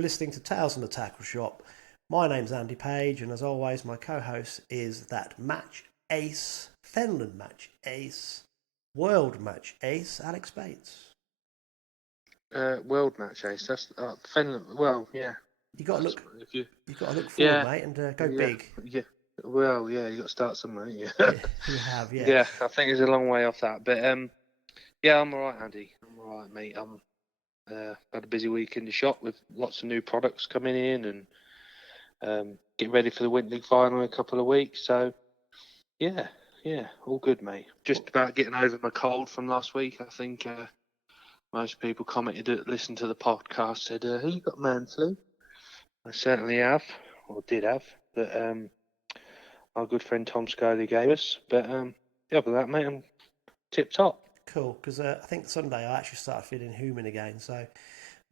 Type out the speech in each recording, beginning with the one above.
are listening to Tales from the Tackle Shop. My name's Andy Page, and as always, my co-host is that match ace, Fenland match ace, world match ace, Alex Bates. World match ace. That's Fenland. Well, yeah. You got to look. If you, You got to look forward, yeah, mate, and go yeah, big. yeah. Well, yeah. You got to start somewhere. Yeah. Yeah, you have, yeah. Yeah. I think it's a long way off that, but yeah, I'm alright, Andy. I'm alright, mate. I'm had a busy week in the shop with lots of new products coming in and getting ready for the Winter League final in a couple of weeks. So yeah, all good, mate. Just about getting over my cold from last week. I think most people commented that listened to the podcast said, "Have you got man flu?" I certainly have, or did have, but our good friend Tom Scully gave us. But yeah, other than that, mate, I'm tip top. Cool, because I think Sunday I actually started feeling human again, so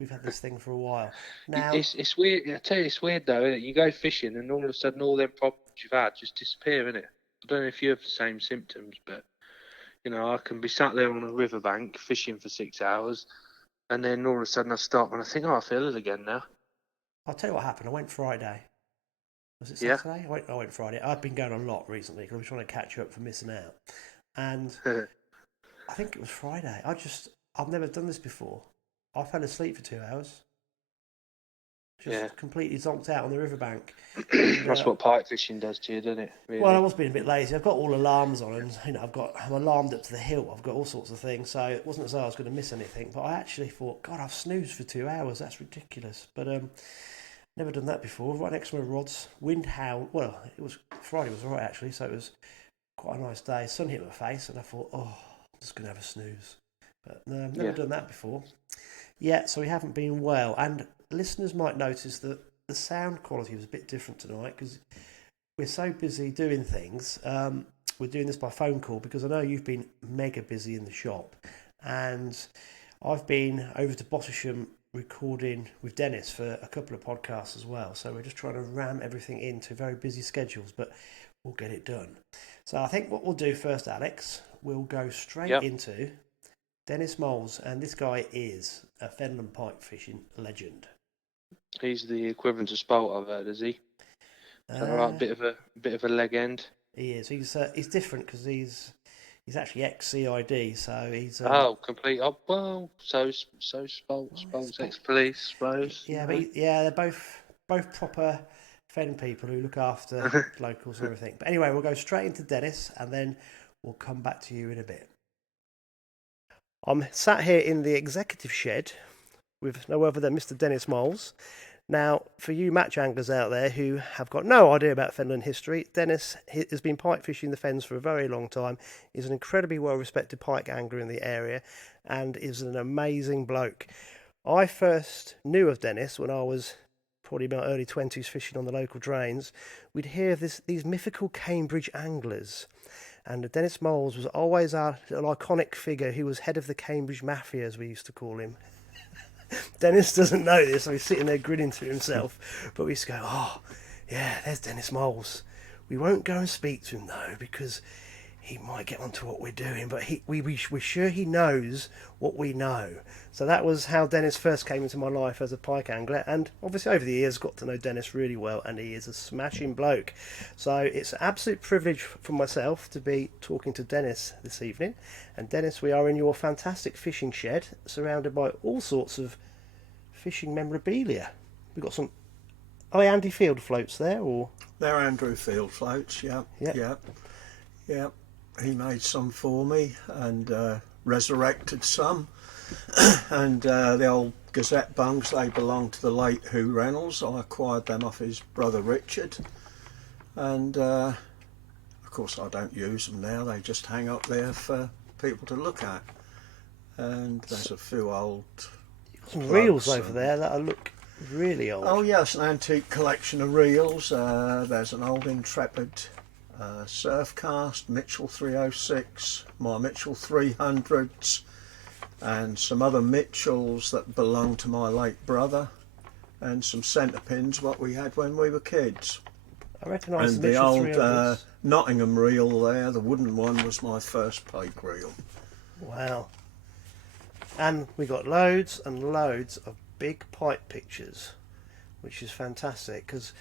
we've had this thing for a while. Now, It's weird. I tell you, it's weird though. Isn't it? You go fishing, and all of a sudden, all them problems you've had just disappear, innit? I don't know if you have the same symptoms, but you know, I can be sat there on a riverbank fishing for 6 hours, and then all of a sudden I stop and I think, oh, I feel it again now. I'll tell you what happened. I went Friday. Was it Yeah. Saturday? I went Friday. I've been going a lot recently because I'm trying to catch up for missing out. And I think it was Friday. I've never done this before. I fell asleep for 2 hours. Yeah. Just completely zonked out on the riverbank. That's what pike fishing does to you, doesn't it? Really? Well, I was being a bit lazy. I've got all alarms on, and I'm alarmed up to the hilt. I've got all sorts of things, so it wasn't as though I was going to miss anything. But I actually thought, God, I've snoozed for 2 hours. That's ridiculous. But never done that before. Right next to my rods, wind howl. Well, it was Friday was right actually, so it was quite a nice day. Sun hit my face, and I thought, oh, I'm just going to have a snooze. But no, I've never done that before. Yeah, so we haven't been well, and listeners might notice that the sound quality was a bit different tonight because we're so busy doing things. We're doing this by phone call because I know you've been mega busy in the shop, and I've been over to Bottersham recording with Denis for a couple of podcasts as well. So we're just trying to ram everything into very busy schedules, but we'll get it done. So I think what we'll do first, Alex, we'll go straight into Denis Moules, and this guy is a Fenland pike fishing legend. He's the equivalent of Spolt, I've heard, is he? Is that right? Bit of a leg end. He is. He's different because he's actually ex-CID, so he's complete. Oh, well, so Spolt's ex-police, suppose. Yeah, but they're both proper Fen people who look after locals and everything. But anyway, we'll go straight into Denis, and then we'll come back to you in a bit. I'm sat here in the executive shed with no other than Mr. Denis Moules. Now, for you match anglers out there who have got no idea about Fenland history, Denis has been pike fishing the fens for a very long time. He's an incredibly well-respected pike angler in the area and is an amazing bloke. I first knew of Denis when I was probably in my early 20s fishing on the local drains. We'd hear of these mythical Cambridge anglers. And Denis Moules was always an iconic figure. He was head of the Cambridge Mafia, as we used to call him. Denis doesn't know this, so he's sitting there grinning to himself. But we used to go, oh, yeah, there's Denis Moules. We won't go and speak to him, though, because he might get onto what we're doing. But we're sure he knows what we know. So that was how Denis first came into my life as a pike angler. And obviously over the years, got to know Denis really well, and he is a smashing bloke. So it's an absolute privilege for myself to be talking to Denis this evening. And Denis, we are in your fantastic fishing shed, surrounded by all sorts of fishing memorabilia. We've got some Andy Field floats there, or they're Andrew Field floats. Yeah. He made some for me and resurrected some. And the old Gazette bungs, they belong to the late Hugh Reynolds. I acquired them off his brother Richard. And of course I don't use them now, they just hang up there for people to look at. And there's a few old some reels over there that look really old. Oh yes, an antique collection of reels. There's an old Intrepid surf cast, Mitchell 306, my Mitchell 300s, and some other Mitchells that belong to my late brother, and some centre pins what we had when we were kids. I recognise and the Mitchell old 300s. Nottingham reel there, the wooden one, was my first pike reel. Wow. And we got loads and loads of big pike pictures. which is fantastic because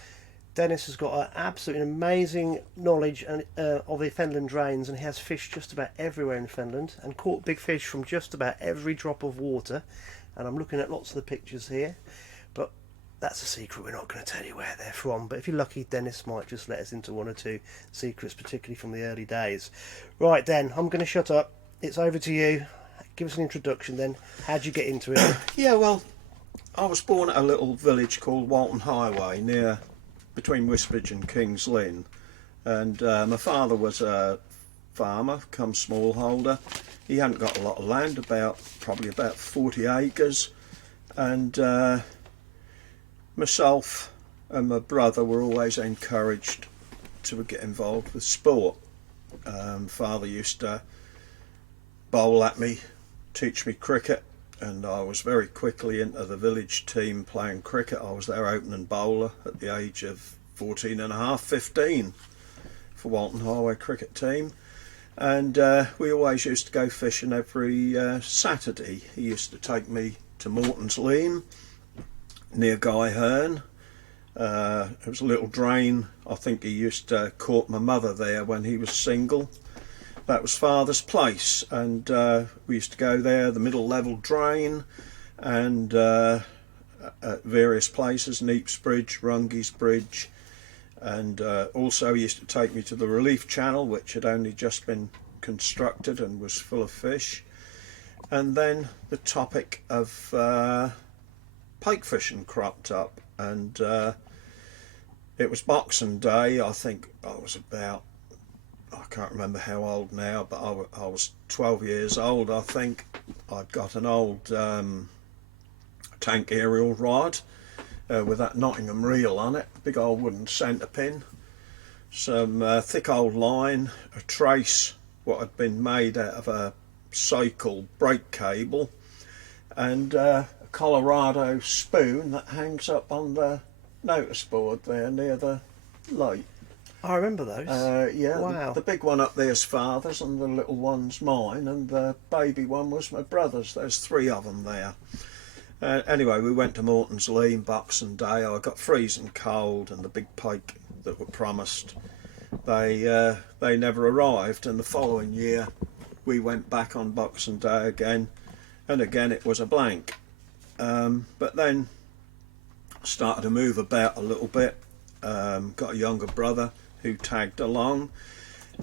Dennis has got an absolutely amazing knowledge of the Fenland drains, and he has fished just about everywhere in Fenland and caught big fish from just about every drop of water. And I'm looking at lots of the pictures here, but that's a secret. We're not going to tell you where they're from, but if you're lucky, Dennis might just let us into one or two secrets, particularly from the early days. Right, Den, I'm going to shut up. It's over to you. Give us an introduction then. How'd you get into it? Yeah, well, I was born at a little village called Walton Highway between Wisbech and King's Lynn, and my father was a farmer, come smallholder. He hadn't got a lot of land, probably about 40 acres, and myself and my brother were always encouraged to get involved with sport. Father used to bowl at me, teach me cricket, and I was very quickly into the village team playing cricket. I was their opening bowler at the age of 14 and a half, 15 for Walton Highway cricket team. And we always used to go fishing every Saturday. He used to take me to Morton's Lean near Guy Hearn. It was a little drain. I think he used to court my mother there when he was single. That was Father's place, and we used to go there, the middle level drain, and at various places, Neeps Bridge, Runge's Bridge, and also he used to take me to the relief channel, which had only just been constructed and was full of fish. And then the topic of pike fishing cropped up, and it was Boxing Day. I think I was I can't remember how old now, but I was 12 years old, I think. I'd got an old tank aerial rod with that Nottingham reel on it, big old wooden centre pin, some thick old line, a trace, what had been made out of a cycle brake cable, and a Colorado spoon that hangs up on the notice board there near the light. I remember those. Yeah, wow. The big one up there's Father's, and the little one's mine, and the baby one was my brother's. There's 3 of them there. Anyway, we went to Morton's Lean Boxing Day. I got freezing cold, and the big pike that were promised, they never arrived. And the following year, we went back on Boxing Day again, and again it was a blank. But then started to move about a little bit. Got a younger brother who tagged along,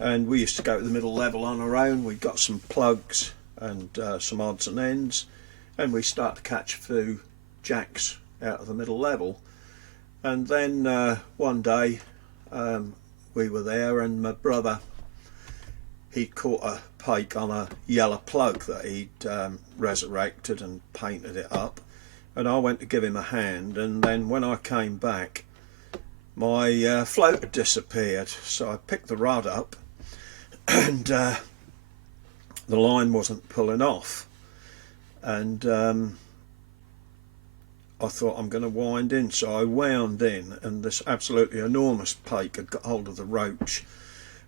and we used to go to the middle level on our own. We got some plugs and some odds and ends, and we started to catch a few jacks out of the middle level. And then one day we were there, and my brother, he'd caught a pike on a yellow plug that he'd resurrected and painted it up, and I went to give him a hand, and then when I came back, my float had disappeared. So I picked the rod up, and the line wasn't pulling off, and I thought, I'm going to wind in. So I wound in, and this absolutely enormous pike had got hold of the roach,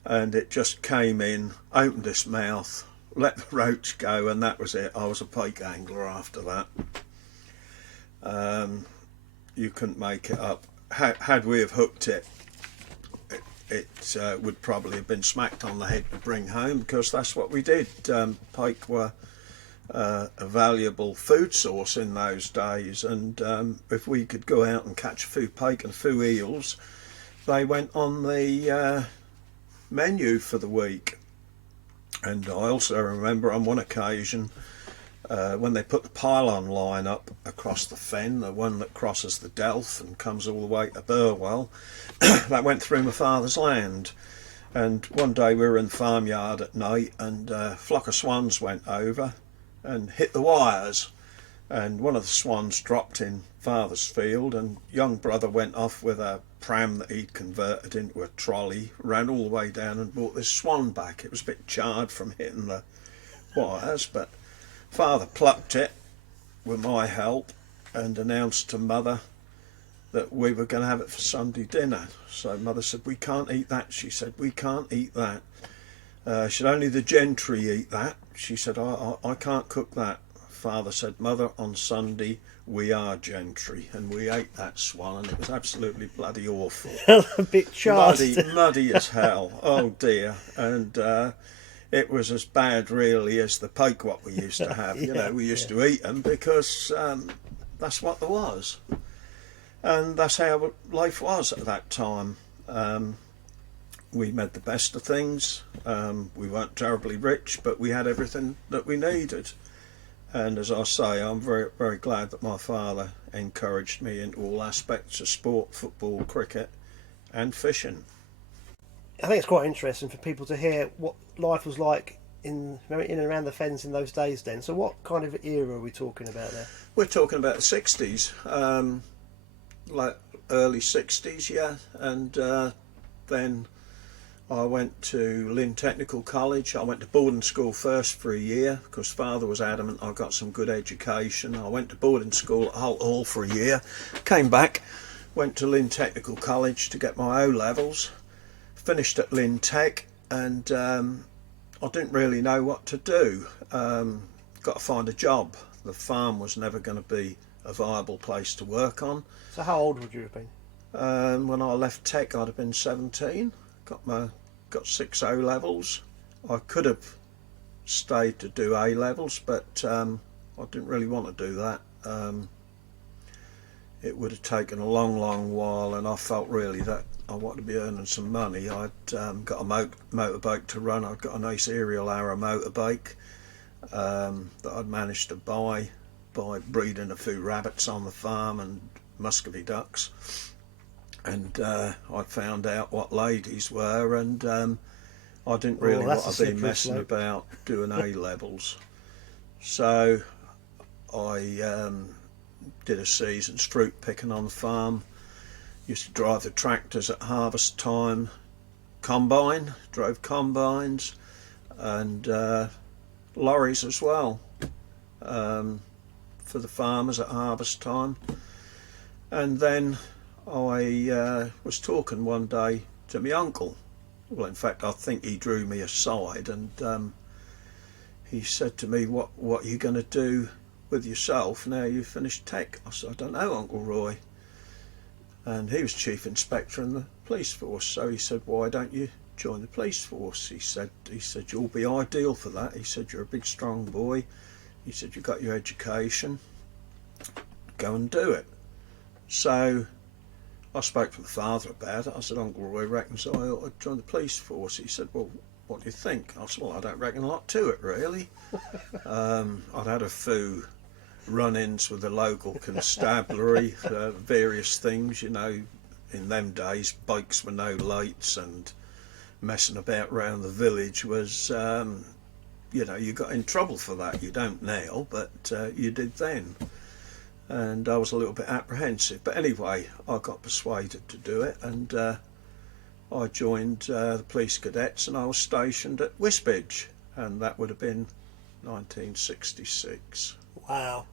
and it just came in, opened its mouth, let the roach go, and that was it. I was a pike angler after that. You couldn't make it up. Had we have hooked it, it would probably have been smacked on the head to bring home, because that's what we did. Pike were a valuable food source in those days, and if we could go out and catch a few pike and a few eels, they went on the menu for the week. And I also remember on one occasion when they put the pylon line up across the fen, the one that crosses the Delf and comes all the way to Burwell, that went through my father's land. And one day we were in the farmyard at night, and a flock of swans went over and hit the wires, and one of the swans dropped in father's field, and young brother went off with a pram that he'd converted into a trolley, ran all the way down and brought this swan back. It was a bit charred from hitting the wires, but father plucked it with my help and announced to mother that we were going to have it for Sunday dinner. So mother said, we can't eat that. She said, we can't eat that. She said, only the gentry eat that. She said, I can't cook that. father said, "Mother, on Sunday we are gentry," and we ate that swan, and it was absolutely bloody awful. A bit charged. Muddy as hell. Oh dear. And it was as bad really as the pike what we used to have. You know, we used to eat them because that's what there was, and that's how life was at that time. We made the best of things. We weren't terribly rich, but we had everything that we needed. And as I say, I'm very, very glad that my father encouraged me in all aspects of sport, football, cricket and fishing. I think it's quite interesting for people to hear what life was like in and around the Fens in those days then. So what kind of era are we talking about there? We're talking about the 60s, like early 60s, yeah. And then I went to Lynn Technical College. I went to boarding school first for a year because father was adamant I got some good education. I went to boarding school at Holt Hall for a year, came back, went to Lynn Technical College to get my O-levels, finished at Lynn Tech, and I didn't really know what to do. Got to find a job. The farm was never going to be a viable place to work on. So how old would you have been? When I left Tech I'd have been 17. Got 6 O-levels. I could have stayed to do A-levels, but I didn't really want to do that. It would have taken a long while, and I felt really that I wanted to be earning some money. I'd got a motorbike to run. I'd got a nice aerial arrow motorbike that I'd managed to buy by breeding a few rabbits on the farm and muscovy ducks. And I found out what ladies were, and I didn't really want to be messing about doing A-levels. So I did a season's fruit picking on the farm. Used to drive the tractors at harvest time, drove combines, and lorries as well for the farmers at harvest time. And then I was talking one day to my uncle. Well, in fact, I think he drew me aside, and he said to me, what are you going to do with yourself now you've finished Tech? I said, I don't know, Uncle Roy. And he was chief inspector in the police force, so he said, why don't you join the police force? He said you'll be ideal for that. He said, you're a big strong boy. He said, you got your education, go and do it. So I spoke to the father about it. I said, Uncle Roy reckons I ought to join the police force. He said, well, what do you think? I said, well, I don't reckon a lot to it, really. I'd had a few run-ins with the local constabulary, various things, you know. In them days, bikes were no lights, and messing about round the village was, you know, you got in trouble for that. You don't now, but you did then. And I was a little bit apprehensive, but anyway, I got persuaded to do it, and I joined the police cadets, and I was stationed at Wisbech, and that would have been 1966. Wow.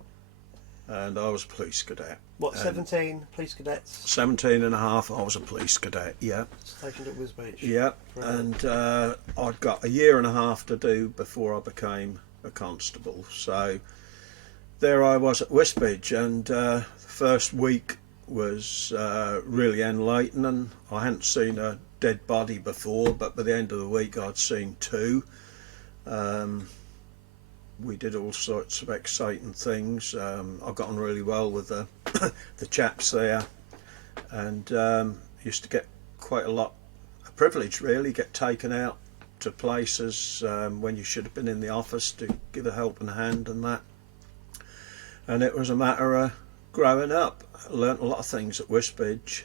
And I was a police cadet. What, 17 police cadets? 17 and a half, I was a police cadet, yeah. Stationed at Wisbech. Yeah, Brilliant. and I'd got a year and a half to do before I became a constable. So there I was at Wisbech, and the first week was really enlightening. I hadn't seen a dead body before, but by the end of the week I'd seen 2. We did all sorts of exciting things. I got on really well with the the chaps there, and used to get quite a lot of privilege, really, get taken out to places when you should have been in the office to give a helping hand and that. And it was a matter of growing up. I learnt a lot of things at Wisbech.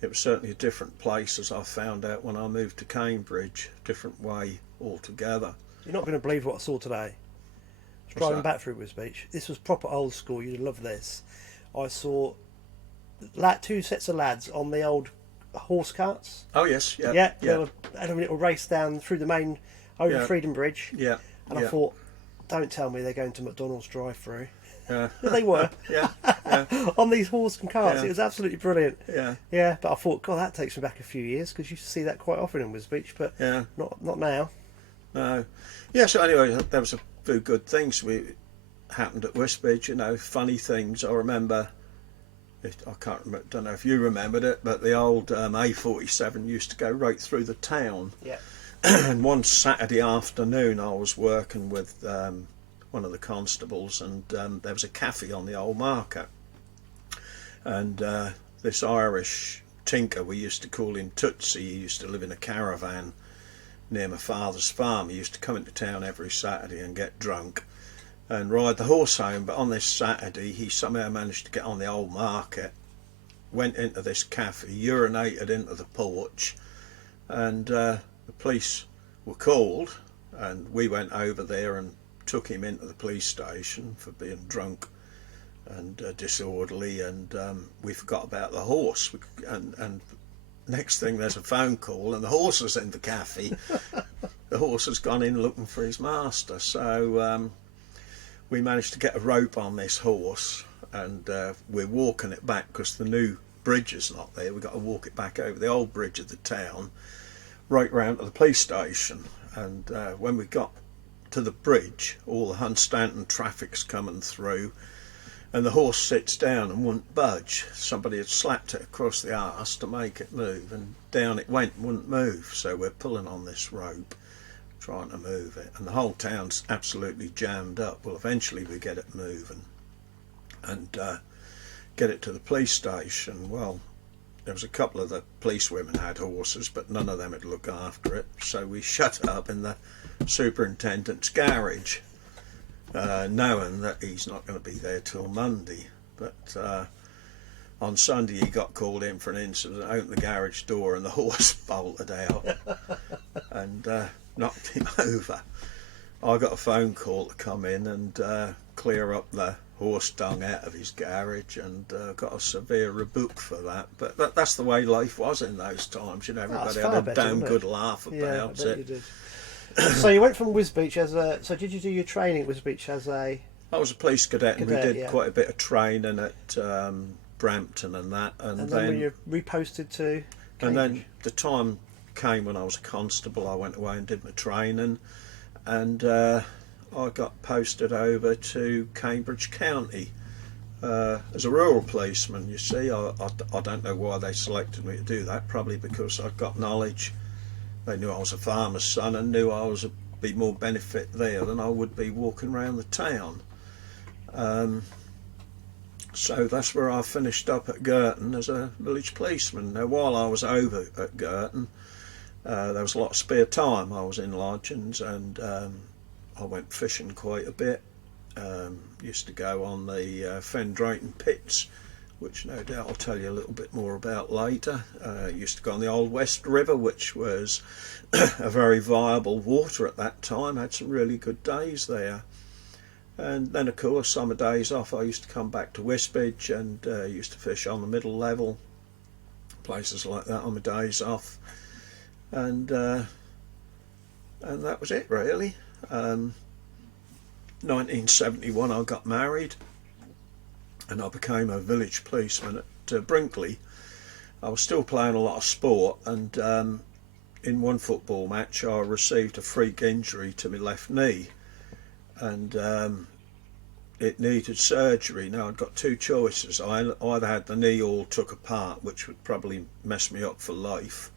It was certainly a different place, as I found out when I moved to Cambridge, different way altogether. You're not going to believe what I saw today. I was driving back through Wisbech. This was proper old school. You'd love this. I saw 2 sets of lads on the old horse carts. Oh yes, yeah, yeah. They had a little race down through the main over Freedom Bridge. Yeah, and I thought, don't tell me they're going to McDonald's drive-through. Yeah, but they were. yeah. On these horse and carts. Yeah. It was absolutely brilliant. Yeah. But I thought, God, that takes me back a few years, because you see that quite often in Wisbech, but not now. No. Yeah, so anyway, there was a few good things we happened at Wisbech, you know, funny things. I remember, I can't remember, don't know if you remembered it, but the old A47 used to go right through the town. Yeah. And one Saturday afternoon I was working with one of the constables, and there was a cafe on the old market. And this Irish tinker, we used to call him Tootsie, he used to live in a caravan near my father's farm. He used to come into town every Saturday and get drunk and ride the horse home. But on this Saturday he somehow managed to get on the old market, went into this cafe, urinated into the porch, and the police were called, and we went over there and took him into the police station for being drunk and disorderly, and we forgot about the horse, and next thing there's a phone call and the horse is in the cafe. The horse has gone in looking for his master, so we managed to get a rope on this horse, and we're walking it back because the new bridge is not there. We've got to walk it back over the old bridge of the town right round to the police station. And when we got to the bridge, all the Hunstanton traffic's coming through, and the horse sits down and wouldn't budge. Somebody had slapped it across the arse to make it move, and down it went and wouldn't move. So we're pulling on this rope trying to move it, and the whole town's absolutely jammed up. Well, eventually we get it moving and get it to the police station. Well, there was a couple of the police women had horses, but none of them would look after it, so we shut it up in the superintendent's garage, knowing that he's not going to be there till Monday. But on Sunday he got called in for an incident, opened the garage door and the horse bolted out and knocked him over. I got a phone call to come in and clear up the horse dung out of his garage, and got a severe rebuke for that. But that's the way life was in those times, you know. Everybody had a damn good laugh about it. You did. So you went from Wisbech as a... So did you do your training at Wisbech as a... I was a police cadet, and we did quite a bit of training at Brampton and that. And then were you reposted to Cambridge? And then the time came when I was a constable. I went away and did my training, and I got posted over to Cambridge County as a rural policeman. You see, I don't know why they selected me to do that, probably because I'd got knowledge. They knew I was a farmer's son and knew I was be more benefit there than I would be walking around the town. So that's where I finished up at Girton as a village policeman. Now, while I was over at Girton, there was a lot of spare time. I was in lodgings, and I went fishing quite a bit. Used to go on the Fenland pits, which no doubt I'll tell you a little bit more about later. Used to go on the Old West River, which was a very viable water at that time. Had some really good days there. And then, of course, summer days off, I used to come back to Wisbech and used to fish on the middle level, places like that on my days off. And that was it, really. 1971 I got married, and I became a village policeman at Brinkley. I was still playing a lot of sport, and in one football match I received a freak injury to my left knee, and it needed surgery. Now, I'd got two choices. I either had the knee all took apart, which would probably mess me up for life,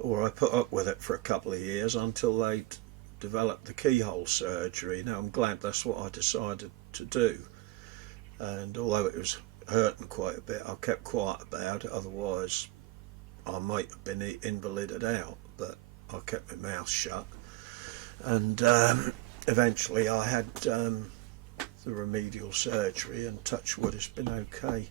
or I put up with it for a couple of years until they'd developed the keyhole surgery. Now, I'm glad that's what I decided to do, and although it was hurting quite a bit, I kept quiet about it. Otherwise I might have been invalided out, but I kept my mouth shut. And eventually I had the remedial surgery, and touch wood, it's been okay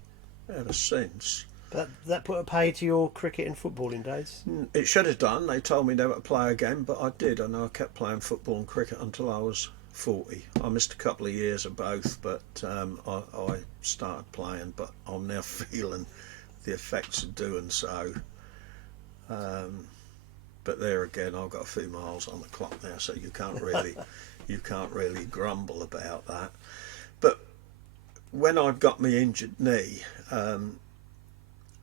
ever since. But that put a pay to your cricket and footballing days? It should have done. They told me never to play again, but I did, and I kept playing football and cricket until I was 40. I missed a couple of years of both, but I started playing, but I'm now feeling the effects of doing so. But there again, I've got a few miles on the clock now, so you can't really grumble about that. But when I got my injured knee,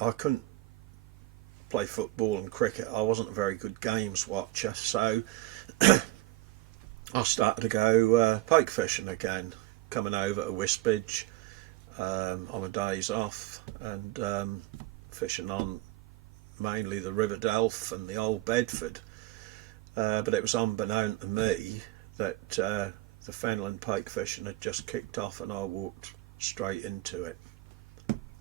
I couldn't play football and cricket. I wasn't a very good games watcher, so I started to go pike fishing again, coming over to Wisbech on my days off, and fishing on mainly the River Delf and the Old Bedford. But it was unbeknown to me that the Fenland pike fishing had just kicked off, and I walked straight into it.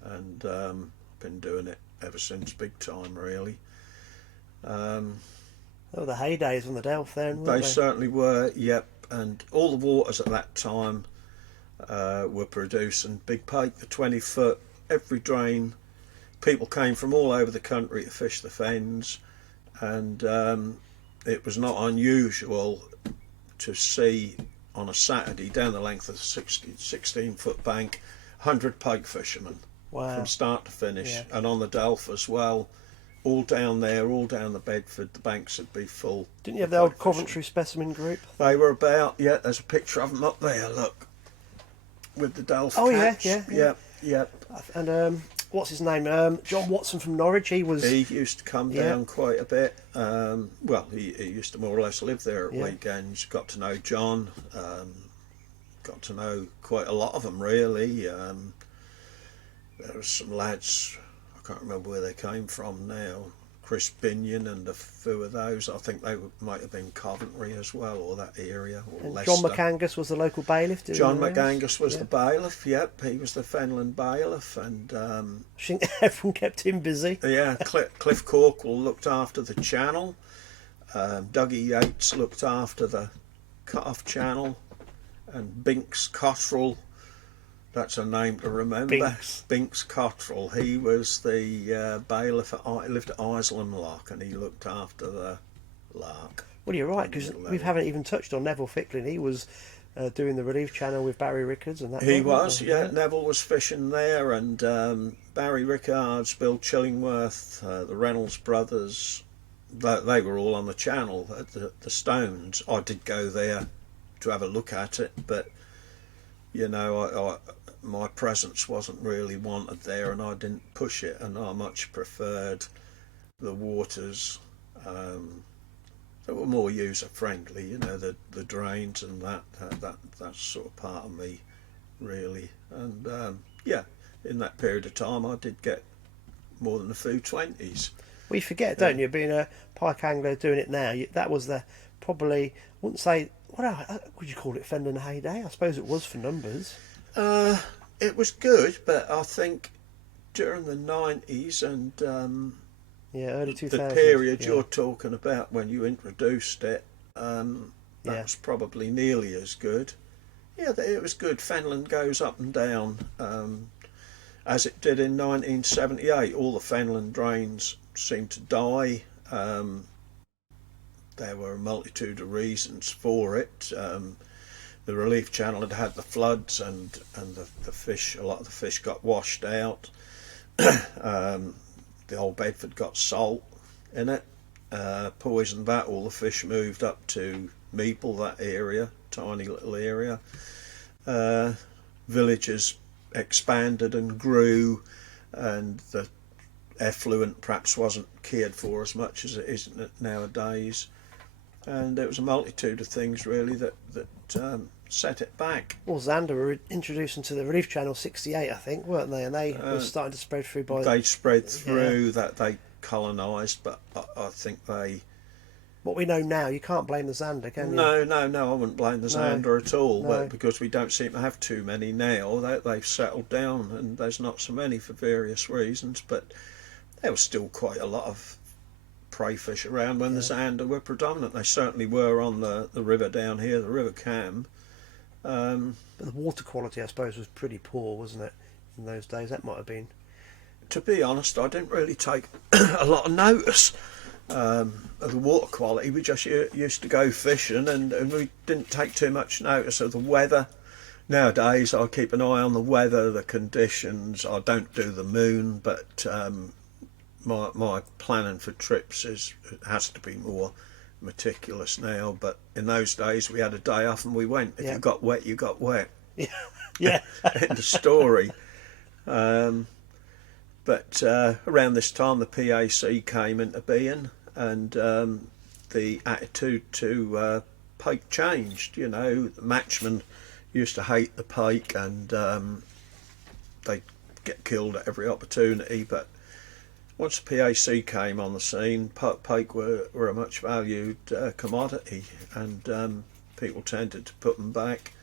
And I've been doing it ever since, big time, really. Oh, the heydays on the Delf then, weren't They they? certainly were, yep. And all the waters at that time were producing big pike, the 20 foot, every drain. People came from all over the country to fish the fens, and it was not unusual to see on a Saturday down the length of the 16-foot bank 100 pike fishermen. Wow. From start to finish. Yeah. And on the Delf as well, all down there, all down the Bedford, the banks would be full. Didn't you have the old Coventry specimen group? They were about, yeah, there's a picture of them up there, look, with the Delf Oh, catch. yeah. And what's his name? John Watson from Norwich. He used to come down quite a bit. Well, he used to more or less live there at weekends. Got to know John, got to know quite a lot of them, really. There was some lads, I can't remember where they came from now, Chris Binion and a few of those. I think they might have been Coventry as well, or that area, or and Leicester. John McAngus was the local bailiff. John McAngus was the bailiff, yep, he was the Fenland bailiff, and I think everyone kept him busy. yeah, Cliff Corkwell looked after the channel, Dougie Yates looked after the cut-off channel, and Binks Cottrell, that's a name to remember. Binks Cottrell. He was the bailiff. He lived at Isleham Lock, and he looked after the Lark. Well, you're right, because we haven't even touched on Neville Ficklin. He was doing the relief channel with Barry Rickards and that. He was, yeah. Neville was fishing there, and Barry Rickards, Bill Chillingworth, the Reynolds brothers. They were all on the channel at the Stones. I did go there to have a look at it, but you know, my presence wasn't really wanted there, and I didn't push it, and I much preferred the waters that were more user friendly, you know, the drains and that's sort of part of me, really. And yeah, in that period of time I did get more than a few 20s. Well, you forget, don't you, being a pike angler doing it now, that was the probably, I wouldn't say, what would you call it, Fenland heyday? I suppose it was for numbers. It was good, but I think during the 90s and early 2000s, the period you're talking about when you introduced it, that was probably nearly as good. Yeah, it was good. Fenland goes up and down, as it did in 1978. All the Fenland drains seemed to die. There were a multitude of reasons for it. The relief channel had the floods, and the fish, a lot of the fish got washed out. The Old Bedford got salt in it, poisoned that. All the fish moved up to Meeple, that area, tiny little area. Villages expanded and grew, and the effluent perhaps wasn't cared for as much as it is nowadays. And there was a multitude of things really that set it back. Well, Xander were introduced into the relief channel 68, I think, weren't they? And they were starting to spread through by... They spread through, that they colonised, but I think they... What we know now, you can't blame the Xander, can you? No, I wouldn't blame the Xander at all, but because we don't seem to have too many now. They've settled down, and there's not so many for various reasons, but there was still quite a lot of prey fish around when the Xander were predominant. They certainly were on the river down here, the River Cam. But the water quality, I suppose, was pretty poor, wasn't it, in those days? That might have been. To be honest, I didn't really take a lot of notice of the water quality. We just used to go fishing, and we didn't take too much notice of the weather. Nowadays, I keep an eye on the weather, the conditions. I don't do the moon, but my planning for trips has to be more meticulous now. But in those days we had a day off and we went. If you got wet, you got wet. Yeah. End of story. But around this time the PAC came into being, and the attitude to pike changed. You know, the matchmen used to hate the pike, and they'd get killed at every opportunity. But once the PAC came on the scene, pike were a much valued commodity, and people tended to put them back.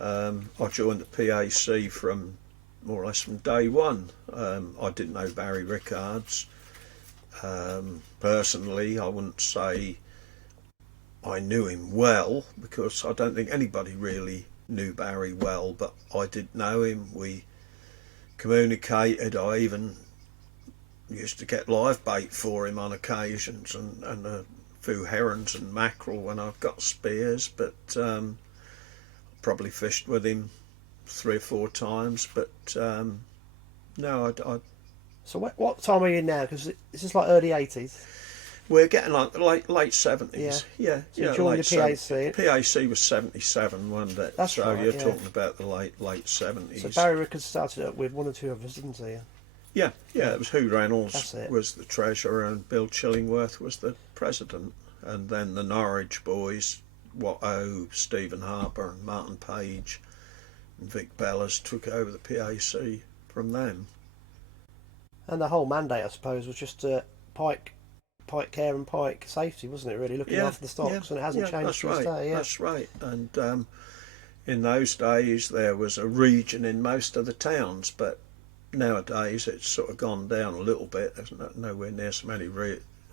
I joined the PAC from more or less from day one. I didn't know Barry Rickards. Personally, I wouldn't say I knew him well, because I don't think anybody really knew Barry well, but I did know him. We communicated. I even used to get live bait for him on occasions, and a few herons and mackerel when I've got spears, but probably fished with him 3 or 4 times, but no, I. So what time are you now? Because this is like early 80s. We're getting like late 70s. Yeah. So you joined the PAC. PAC was 77, wasn't it? That's so right, you're yeah. talking about the late 70s. So Barry Rickards started up with 1 or 2 others, didn't he? Yeah. It was Hugh Reynolds That's it. was the treasurer, and Bill Chillingworth was the president, and then the Norwich boys, Watto, Stephen Harper, and Martin Page, and Vic Bellas took over the PAC from them. And the whole mandate, I suppose, was just pike care and pike safety, wasn't it? Really looking after the stocks, and it hasn't changed to this day. Yeah, that's right. And in those days, there was a region in most of the towns, but nowadays it's sort of gone down a little bit. There's nowhere near so many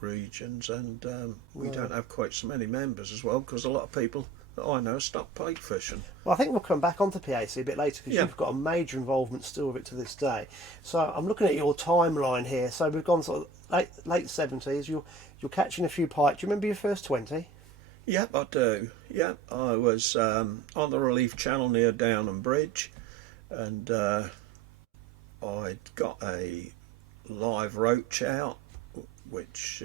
regions, and we don't have quite so many members as well, because a lot of people that I know stopped pike fishing. Well, I think we'll come back onto PAC a bit later, because you've got a major involvement still with it to this day. So I'm looking at your timeline here. So we've gone sort of late 70s. You're catching a few pike. Do you remember your first 20? Yep, I do. Yeah, I was on the relief channel near Downham Bridge, and I'd got a live roach out, which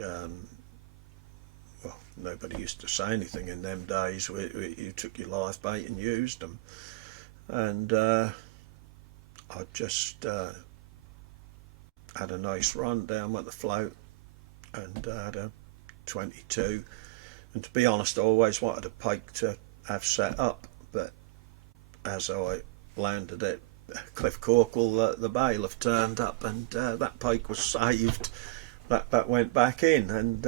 well, nobody used to say anything in them days. You took your live bait and used them, and I just had a nice run down with the float, and had a 22. And to be honest, I always wanted a pike to have set up, but as I landed it, Cliff Corkle, the bailiff, turned up, and that pike was saved. That went back in, and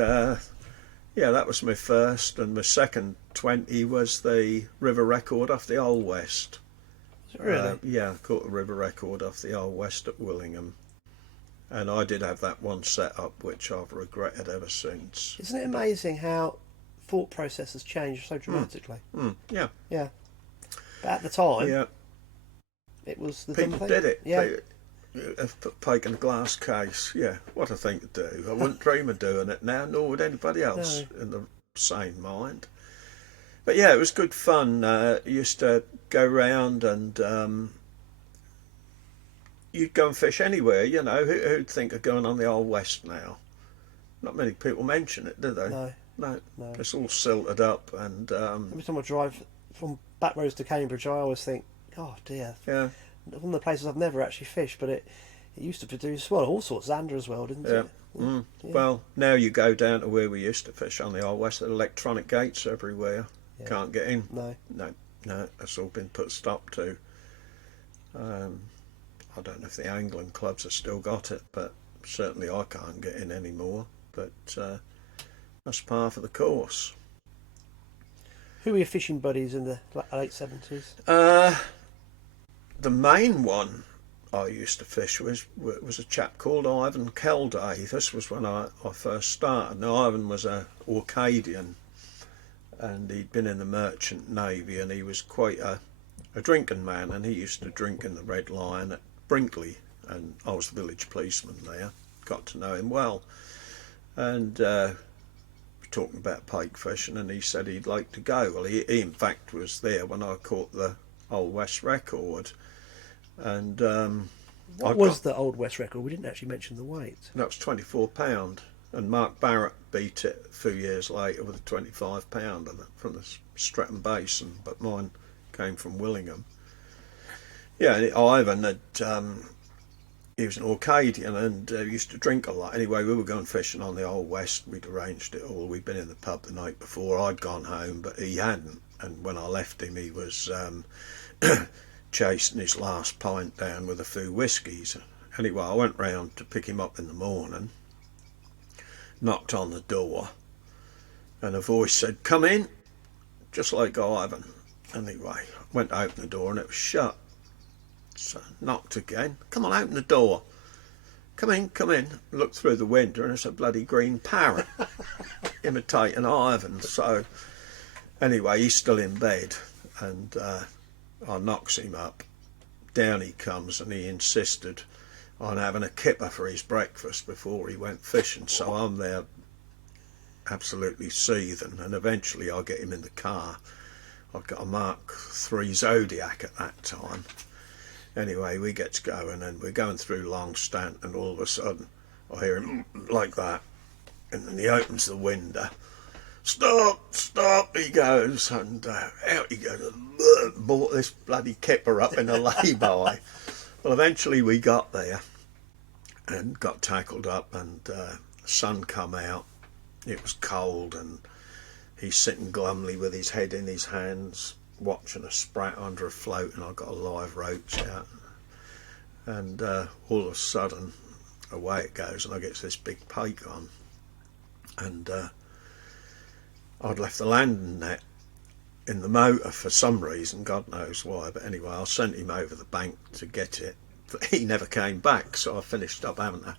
yeah, that was my first. And my second 20 was the river record off the Old West. Really? Yeah, I caught the river record off the Old West at Willingham, and I did have that one set up, which I've regretted ever since. Isn't it amazing how thought process has changed so dramatically? Yeah. Yeah. But at the time, Yeah. it was the People thing. did it. Yeah. Put pike in a glass case. Yeah, what a thing to do. I wouldn't dream of doing it now, nor would anybody else in the sane mind. But yeah, it was good fun. Used to go round, and you'd go and fish anywhere, you know. Who'd think of going on the Old West now? Not many people mention it, do they? No. It's all silted up, and Every time I drive from back roads to Cambridge, I always think, oh dear. yeah. One of the places I've never actually fished, but it used to produce, well, all sorts, Xander as well, didn't it? Yeah. Well, now you go down to where we used to fish on the Old West, there are electronic gates everywhere. Yeah. Can't get in. No. No, that's all been put stop to. I don't know if the angling clubs have still got it, but certainly I can't get in anymore. But that's par for the course. Who were your fishing buddies in the late 70s? The main one I used to fish was a chap called Ivan Kelday. This was when I first started. Now, Ivan was a Orcadian, and he'd been in the Merchant Navy, and he was quite a drinking man, and he used to drink in the Red Lion at Brinkley, and I was the village policeman there. Got to know him well, and talking about pike fishing, and he said he'd like to go. Well, he in fact was there when I caught the Old West record, and what was the Old West record? We didn't actually mention the weight. That was £24, and Mark Barrett beat it a few years later with a £25 from the Stretton Basin, but mine came from Willingham. Yeah, Ivan had he was an Orcadian and used to drink a lot. Anyway, we were going fishing on the Old West. We'd arranged it all. We'd been in the pub the night before. I'd gone home, but he hadn't. And when I left him, he was chasing his last pint down with a few whiskies. Anyway, I went round to pick him up in the morning, knocked on the door, and a voice said, "Come in," just like Ivan. Anyway, went to open the door and it was shut. So knocked again. "Come on, open the door." Come in. Looked through the window and it's a bloody green parrot imitating Ivan. So anyway, he's still in bed and I knocks him up. Down he comes and he insisted on having a kipper for his breakfast before he went fishing. So I'm there absolutely seething, and eventually I get him in the car. I've got a Mark III Zodiac at that time. Anyway, we get going and we're going through Longstand, and all of a sudden I hear him like that, and then he opens the window. Stop, he goes, and out he goes, brought this bloody kipper up in a lay-by. Well, eventually we got there and got tackled up, and the sun come out. It was cold and he's sitting glumly with his head in his hands, watching a sprat under a float, and I got a live roach out, and all of a sudden away it goes, and I get this big pike on, and I'd left the landing net in the motor for some reason, God knows why, but anyway I sent him over the bank to get it, but he never came back, so I finished up having to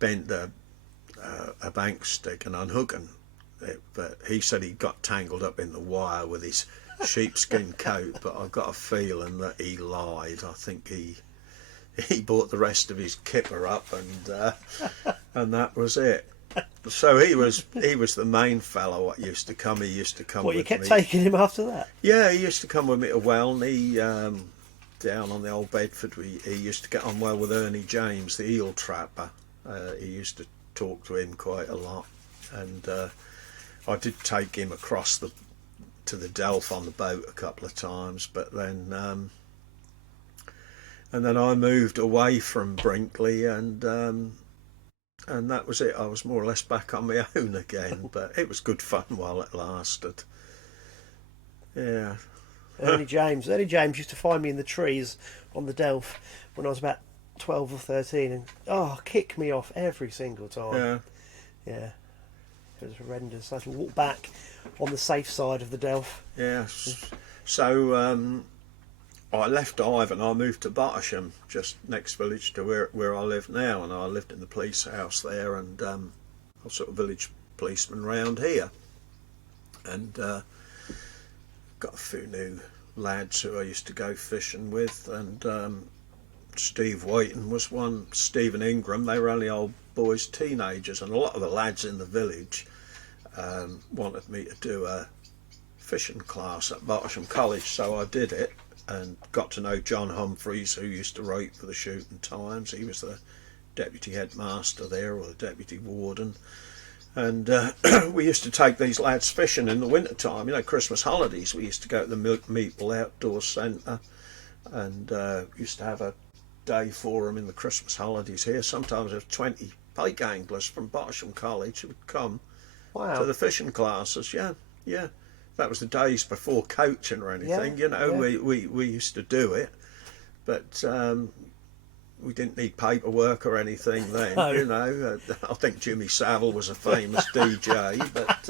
bend a bank stick and unhooking it, but he said he got tangled up in the wire with his sheepskin coat, but I've got a feeling that he lied. I think he bought the rest of his kipper up, and that was it. So he was the main fellow what used to come. He used to come. What, with you kept me. taking him after that? Yeah, he used to come with me to Welney, down on the old Bedford. He used to get on well with Ernie James, the eel trapper. He used to talk to him quite a lot, and I did take him across to the Delph on the boat a couple of times, but then I moved away from Brinkley, and that was it. I was more or less back on my own again, but it was good fun while it lasted. Yeah. Ernie James used to find me in the trees on the Delph when I was about 12 or 13, and kick me off every single time. Yeah. It was horrendous. I had to walk back on the safe side of the Delph. Yeah. So I left Ivan. I moved to Bottisham, just next village to where I live now, and I lived in the police house there, and I was sort of village policeman round here, and got a few new lads who I used to go fishing with, and Steve Whiten was one, Stephen Ingram. They were only old boys, teenagers, and a lot of the lads in the village wanted me to do a fishing class at Bottisham College, so I did it and got to know John Humphreys, who used to write for the Shooting Times. He was the deputy headmaster there, or the deputy warden, and we used to take these lads fishing in the winter time, Christmas holidays. We used to go to the Meeple Outdoor Centre, and used to have a day for them in the Christmas holidays here. Sometimes there was 20 pike anglers from Bottisham College who would come to the fishing classes. Yeah. That was the days before coaching or anything. We used to do it, but we didn't need paperwork or anything then. No. I think Jimmy Savile was a famous DJ, but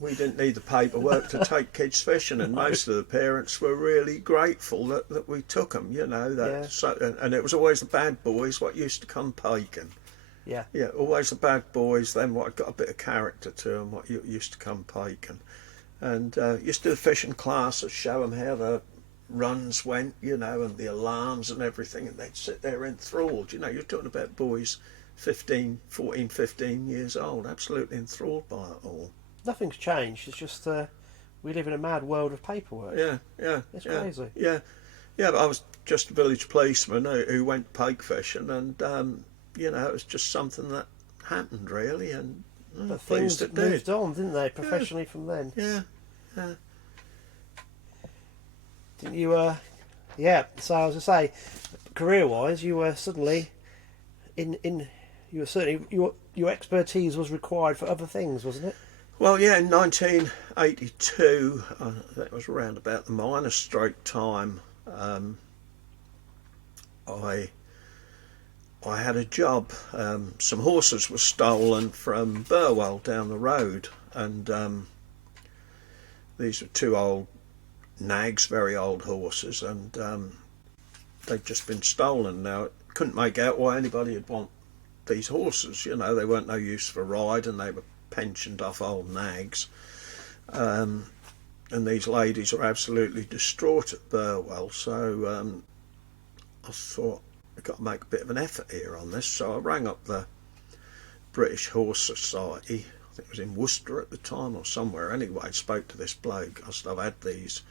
we didn't need the paperwork to take kids fishing, and most of the parents were really grateful that we took them. And it was always the bad boys what used to come piking. Yeah, always the bad boys then what got a bit of character to them, what used to come piking, and used to do the fishing classes, show them how the runs went, and the alarms and everything, and they'd sit there enthralled. You're talking about boys 14, 15 years old, absolutely enthralled by it all. Nothing's changed. It's just we live in a mad world of paperwork. Yeah. It's crazy. Yeah, but I was just a village policeman who went pike fishing, and it was just something that happened really, and but things moved on, didn't they, professionally from then? Yeah. Didn't you? So I was to say, career-wise, you were suddenly in. You were certainly your expertise was required for other things, wasn't it? Well, yeah, in 1982, that was around about the miners' strike time. I had a job. Some horses were stolen from Burwell down the road, and these were two old nags, very old horses, and they'd just been stolen. Now, couldn't make out why anybody would want these horses. You know, they weren't no use for ride, and they were pensioned off old nags. And these ladies were absolutely distraught at Burwell, so I thought I've got to make a bit of an effort here on this. So I rang up the British Horse Society. I think it was in Worcester at the time or somewhere. Anyway, spoke to this bloke. I said, I've had these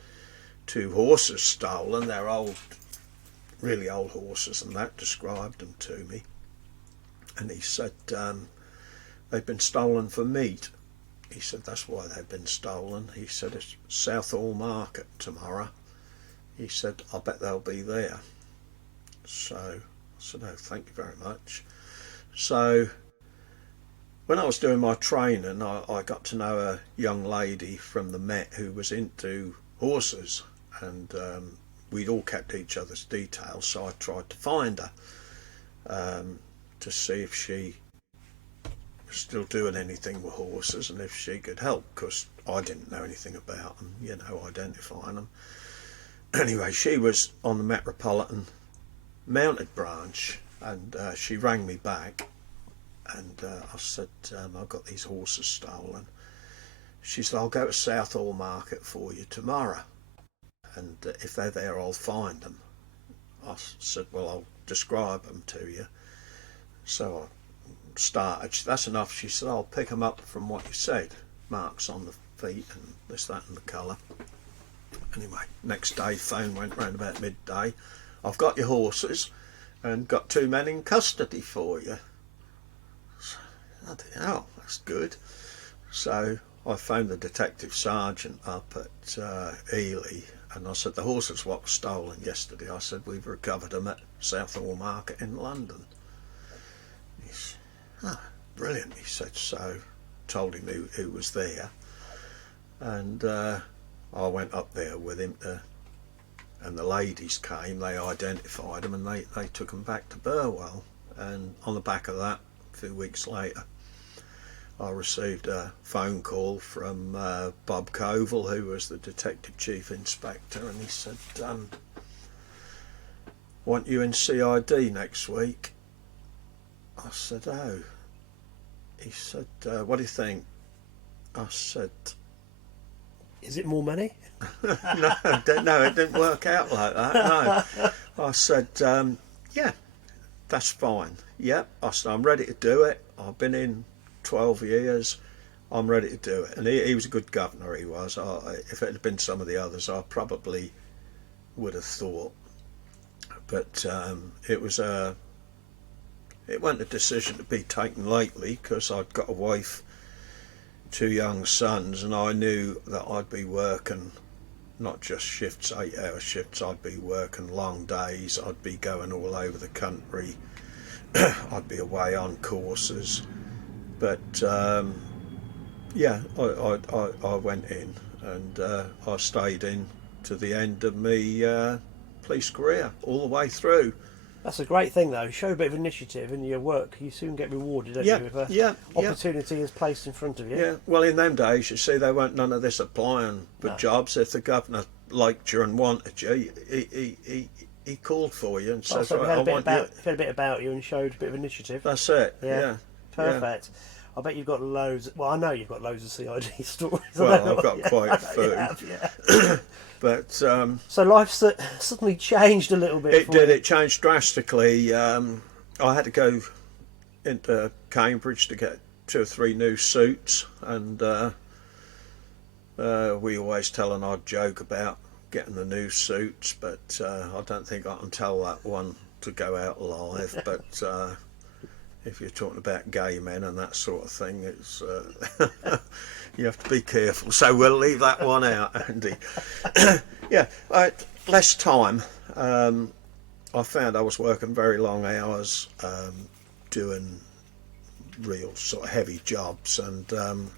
two horses stolen. They're old, really old horses, and that described them to me. And he said, they've been stolen for meat. He said, that's why they've been stolen. He said, it's Southall Market tomorrow. He said, I bet they'll be there. So I said, oh, thank you very much. So when I was doing my training, I got to know a young lady from the Met who was into horses, and we'd all kept each other's details, so I tried to find her to see if she was still doing anything with horses and if she could help, because I didn't know anything about them, you know, identifying them. Anyway, she was on the Metropolitan Mounted branch, and she rang me back, and I said, I've got these horses stolen. She said, I'll go to Southall Market for you tomorrow, and if they're there, I'll find them. I said, well, I'll describe them to you. So I started. That's enough. She said, I'll pick them up from what you said, marks on the feet and this, that and the colour. Anyway, next day, phone went round about midday. I've got your horses and got two men in custody for you. So, oh, that's good. So I phoned the detective sergeant up at Ely, and I said, the horses what were stolen yesterday, I said, we've recovered them at Southall Market in London. He said, oh, brilliant, he said. So told him who was there, and I went up there with him and the ladies came, they identified them, and they took them back to Burwell. And on the back of that, a few weeks later, I received a phone call from Bob Covell, who was the Detective Chief Inspector, and he said, want you in CID next week. I said, oh. He said, what do you think? I said, is it more money? No, it didn't work out like that. No, I said, yeah, that's fine. Yep, I said, I'm ready to do it. I've been in 12 years. I'm ready to do it. And he was a good governor, he was. If it had been some of the others, I probably would have thought. But it wasn't a decision to be taken lightly, because I'd got a wife, two young sons, and I knew that I'd be working not just shifts, 8-hour shifts, I'd be working long days, I'd be going all over the country, I'd be away on courses. But yeah, I went in, and I stayed in to the end of my police career, all the way through. That's a great thing, though. Show a bit of initiative in your work. You soon get rewarded, don't you? If opportunity is placed in front of you. Yeah. Well, in them days, you see, there weren't none of this applying for jobs. If the governor liked you and wanted you, he called for you and says, so right, I want you. He had a bit about you and showed a bit of initiative. That's it. Yeah. Perfect. Yeah. I bet you've got loads. Well, I know you've got loads of CID stories. Well, I've got quite a few. Yeah. But so life suddenly changed a little bit. It did. It changed drastically. I had to go into Cambridge to get 2 or 3 new suits, and we always tell an odd joke about getting the new suits, but I don't think I can tell that one to go out live. But if you're talking about gay men and that sort of thing, it's you have to be careful. So we'll leave that one out, Andy. Yeah, less time. I found I was working very long hours, doing real sort of heavy jobs, and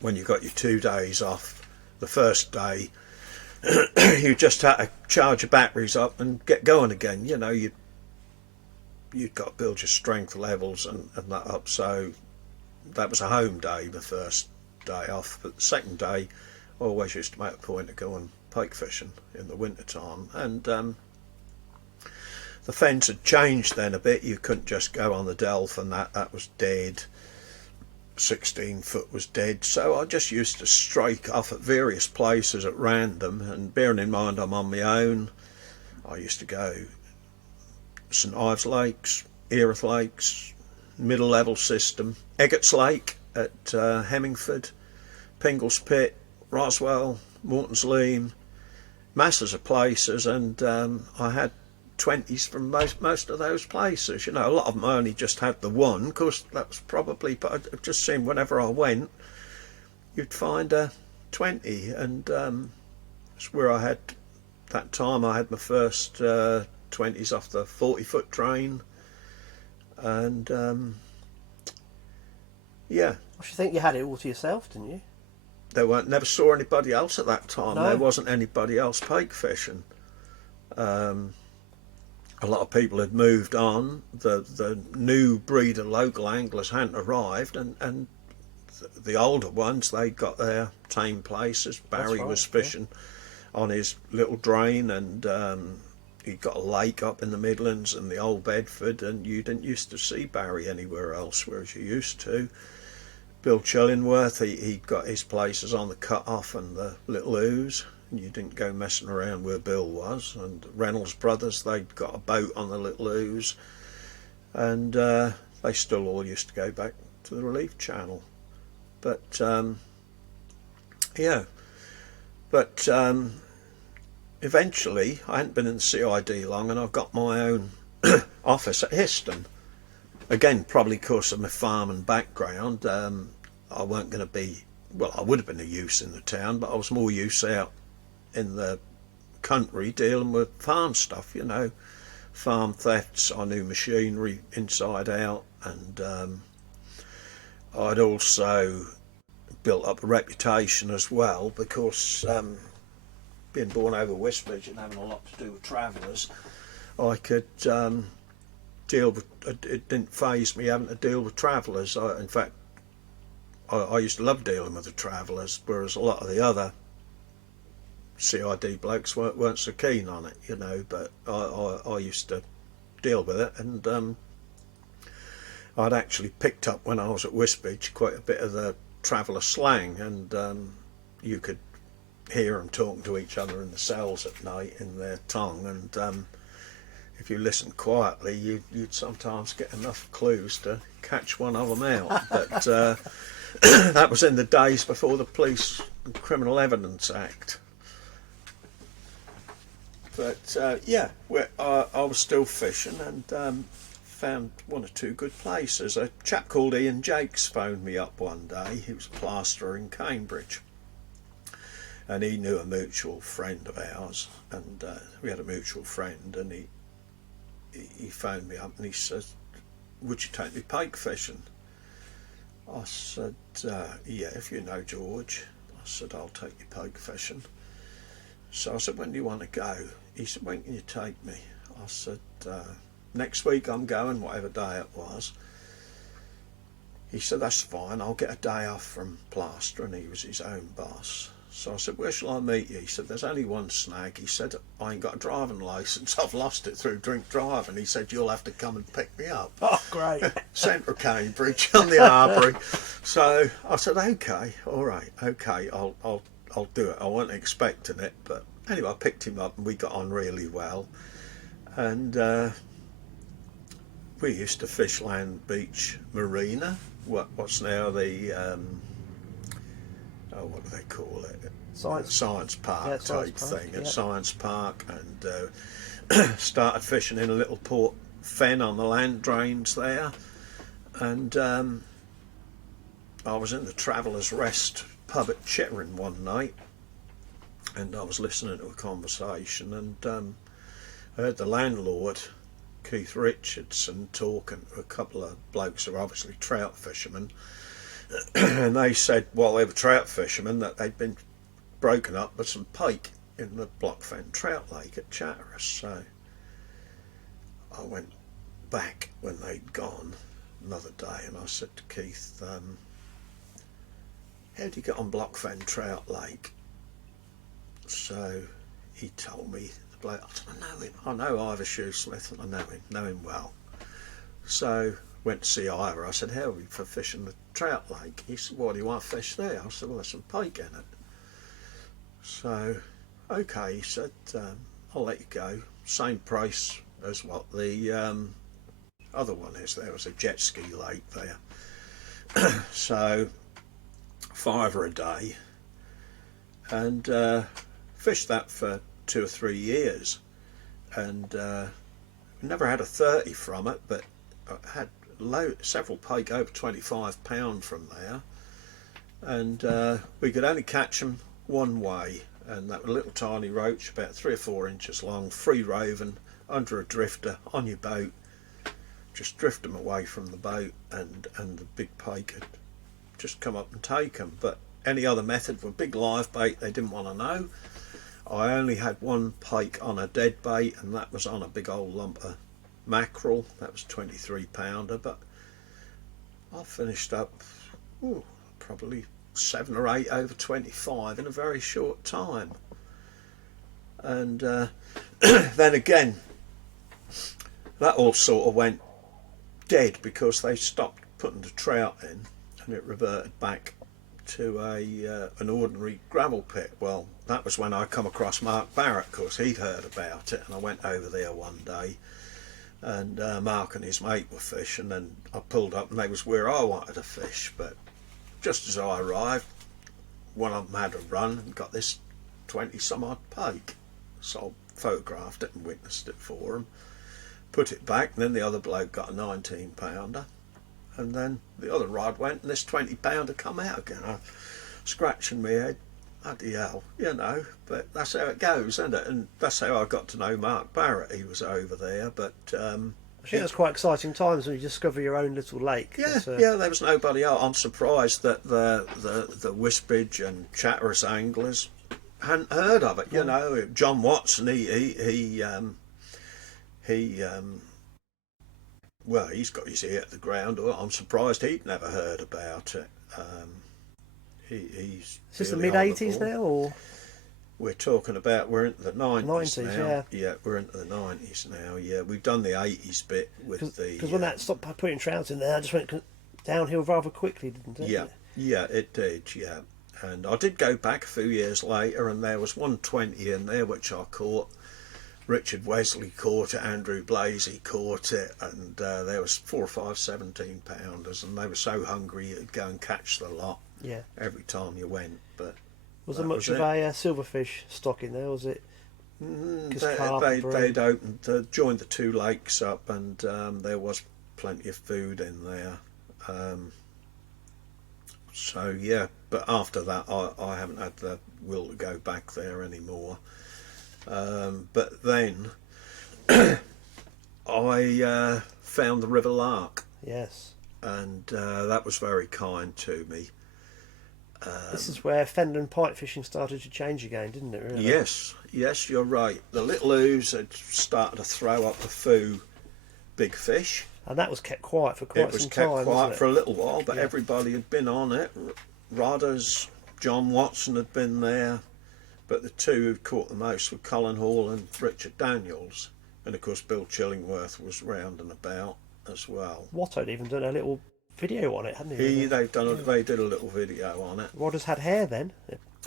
when you got your 2 days off, the first day you just had to charge your batteries up and get going again. You know, you'd got to build your strength levels and that up. So that was a home day, the first day off. But the second day, I always used to make a point of going pike fishing in the winter time. And the fence had changed then a bit. You couldn't just go on the Delph, and that was dead. 16 foot was dead, so I just used to strike off at various places at random. And bearing in mind I'm on my own, I used to go St Ives Lakes, Erith Lakes, Middle Level System, Eggett's Lake at Hemmingford, Pingle's Pit, Roswell, Morton's Leam, masses of places, and I had 20s from most of those places. You know, a lot of them I only just had the one, because that was probably, but it just seemed whenever I went, you'd find a 20, and that's where I had, that time I had my first 20s off the 40-foot train, and yeah. I should think you had it all to yourself, didn't you? Never saw anybody else at that time. No. There wasn't anybody else pike fishing. A lot of people had moved on. The new breed of local anglers hadn't arrived, and the older ones, they got their tame places. Barry was fishing on his little drain, and he'd got a lake up in the Midlands and the Old Bedford, and you didn't used to see Barry anywhere else, whereas you used to. Bill Chillingworth, he'd got his places on the Cut-Off and the Little Ooze. You didn't go messing around where Bill was. And Reynolds Brothers, they'd got a boat on the Little Ooze, and they still all used to go back to the Relief Channel. But yeah, but eventually I hadn't been in the CID long, and I've got my own office at Histon. Again, probably because of my farming background, I weren't going to be, well, I would have been of use in the town, but I was more use out in the country dealing with farm stuff, you know, farm thefts. I knew machinery inside out, and I'd also built up a reputation as well, because being born over Wisbech and having a lot to do with travellers, I could deal with, it didn't faze me having to deal with travellers. In fact, I used to love dealing with the travellers, whereas a lot of the other CID blokes weren't so keen on it, you know. But I used to deal with it, and I'd actually picked up when I was at Wisbech quite a bit of the traveller slang, and you could hear them talking to each other in the cells at night in their tongue, and if you listened quietly, you'd sometimes get enough clues to catch one of them out. But that was in the days before the Police and Criminal Evidence Act. But yeah, I was still fishing, and found one or two good places. A chap called Ian Jakes phoned me up one day. He was a plasterer in Cambridge, and he knew a mutual friend of ours, and we had a mutual friend, and he phoned me up and he said, "Would you take me pike fishing?" I said, "Yeah, if you know George." I said, "I'll take you pike fishing." So I said, "When do you want to go?" He said, "When can you take me?" I said, "Next week I'm going," whatever day it was. He said, "That's fine, I'll get a day off from plastering." He was his own boss. So I said, "Where shall I meet you?" He said, "There's only one snag." He said, "I ain't got a driving licence. I've lost it through drink driving." He said, "You'll have to come and pick me up." Oh, great. Centre of Cambridge on the Arbury. So I said, "Okay, all right, okay, I'll do it." I wasn't expecting it, but anyway, I picked him up and we got on really well. And we used to fish Land Beach Marina, what's now the what do they call it? Science Park type thing at Science Park, and started fishing in a little port fen on the land drains there. And I was in the Travellers' Rest pub at Chittering one night, and I was listening to a conversation, and I heard the landlord, Keith Richardson, talking to a couple of blokes who are obviously trout fishermen, and they said while they were trout fishermen that they'd been broken up with some pike in the Blockfen Trout Lake at Chatteris. So I went back when they'd gone another day, and I said to Keith, how do you get on Blockfen Trout Lake? So he told me, the bloke, I said, I know him, I know Ivor Shoesmith, and I know him well. So went to see Ivor. I said, how are we for fishing the trout lake? He said, what do you want to fish there? I said, well, there's some pike in it. So, okay, he said, I'll let you go. Same price as what the other one is. There was a jet ski lake there. So, £5 a day. And fished that for 2 or 3 years. And never had a 30 from it, but I had several pike over £25 from there. And we could only catch them one way, and that was a little tiny roach about 3 or 4 inches long, free roving under a drifter on your boat. Just drift them away from the boat, and the big pike had just come up and take them. But any other method with big live bait they didn't want to know. I only had one pike on a dead bait, and that was on a big old lump of mackerel. That was 23-pounder, but I finished up probably 7 or 8 over 25 in a very short time. And then again, that all sort of went dead because they stopped putting the trout in, and it reverted back to an ordinary gravel pit. Well, that was when I come across Mark Barrett. Of course, he'd heard about it, and I went over there one day, and Mark and his mate were fishing, and I pulled up, and they was where I wanted to fish. But just as I arrived, one of them had a run and got this 20-some odd pike. So I photographed it and witnessed it for him, put it back, and then the other bloke got a 19-pounder, and then the other rod went, and this 20-pounder come out again. I'm scratching my head, bloody hell, you know, but that's how it goes, isn't it? And that's how I got to know Mark Barrett. He was over there, but I think that's quite exciting times when you discover your own little lake. Yeah, there was nobody else. I'm surprised that the Wisbech and Chatteris anglers hadn't heard of it. You know, John Watson, well, he's got his ear at the ground. I'm surprised he'd never heard about it. He's is this the mid-80s now, or? We're talking about, we're into the 90s now. Yeah, we're into the 90s now. Yeah, we've done the 80s bit with the... Because when that stopped putting trout in there, I just went downhill rather quickly, didn't it? Yeah, it did, yeah. And I did go back a few years later, and there was 120 in there, which I caught. Richard Wesley caught it, Andrew Blasey caught it, and there was 4 or 5 17-pounders, and they were so hungry you'd go and catch the lot every time you went, but... Was there much of a silverfish stock in there, was it? They'd opened, joined the 2 lakes up, and there was plenty of food in there. So yeah, but after that I haven't had the will to go back there anymore. But then I found the River Lark. Yes. And that was very kind to me. This is where Fenland pike fishing started to change again, didn't it, really? Yes, you're right. The little ooze had started to throw up a few big fish. And that was kept quiet for quite some time. It was kept quiet for a little while, but everybody had been on it. Rodders, John Watson had been there, but the 2 who caught the most were Colin Hall and Richard Daniels. And of course Bill Chillingworth was round and about as well. Watto had even done a little video on it, hadn't he? They did a little video on it. Rodders had hair then.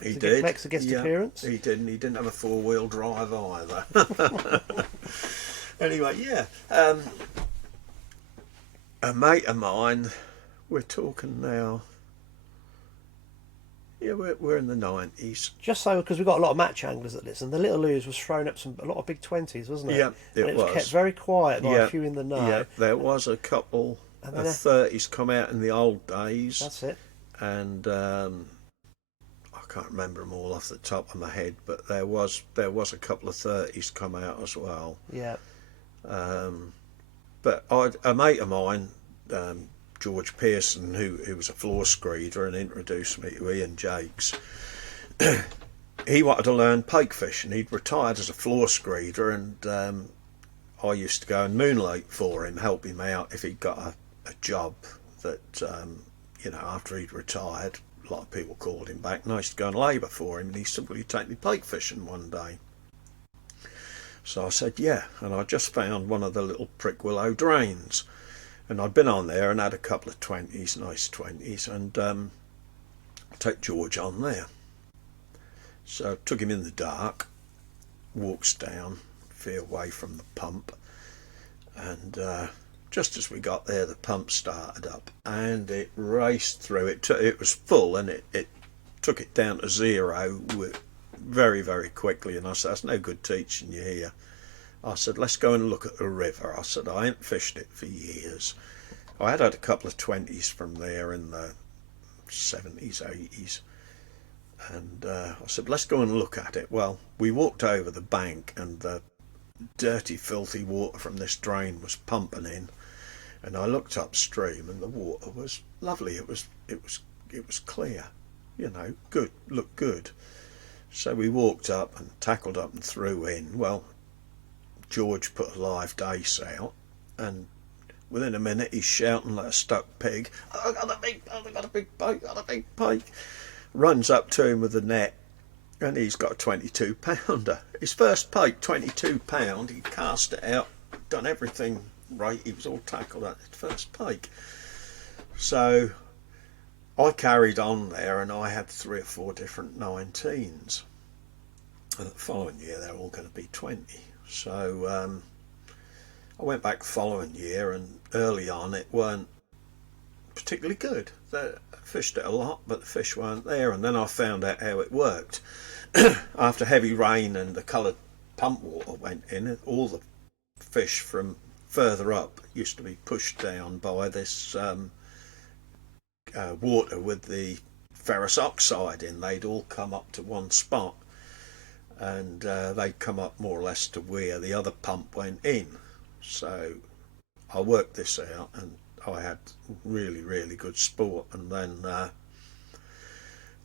He did. Makes a guest appearance. He didn't. He didn't have a 4-wheel drive either. Anyway, a mate of mine, we're talking now. Yeah, we're in the 90s. Just so, because we've got a lot of match anglers that listen, the Little Ooze was throwing up a lot of big 20s, wasn't it? Yeah, it was. It was kept very quiet by a few in the know. Yeah, there was a couple of 30s come out in the old days. That's it. And I can't remember them all off the top of my head, but there was a couple of 30s come out as well. Yeah. But a mate of mine, George Pearson, who was a floor screeder and introduced me to Ian Jakes, he wanted to learn pike fishing. He'd retired as a floor screeder, and I used to go and moonlight for him, help him out if he'd got a job that, after he'd retired, a lot of people called him back, and I used to go and labour for him, and he said, "Will you take me pike fishing one day?" So I said, yeah, and I just found one of the little prick willow drains, and I'd been on there and had a couple of 20s, nice 20s, and take George on there. So I took him in the dark, walks down, feet away from the pump, and just as we got there, the pump started up, and it raced through. It was full, and it took it down to zero very, very quickly. And I said, "That's no good teaching you here." I said, "Let's go and look at the river." I said, "I ain't fished it for years." I had a couple of 20s from there in the 70s, 80s. And I said, "Let's go and look at it." Well, we walked over the bank, and the dirty, filthy water from this drain was pumping in. And I looked upstream, and the water was lovely. It was clear, good, looked good. So we walked up and tackled up and threw in. Well, George put a live dace out, and within a minute he's shouting like a stuck pig, "I got a big pike, got a big pike." Runs up to him with the net, and he's got a 22 pounder. His first pike, 22 pound. He cast it out, done everything right. He was all tackled at his first pike. So I carried on there, and I had 3 or 4 different 19s. And the following year they're all going to be 20. So I went back the following year, and early on it weren't particularly good. I fished it a lot, but the fish weren't there. And then I found out how it worked. After heavy rain and the coloured pump water went in, all the fish from further up used to be pushed down by this water with the ferrous oxide in. They'd all come up to one spot, and they'd come up more or less to where the other pump went in. So I worked this out, and I had really, really good sport. And then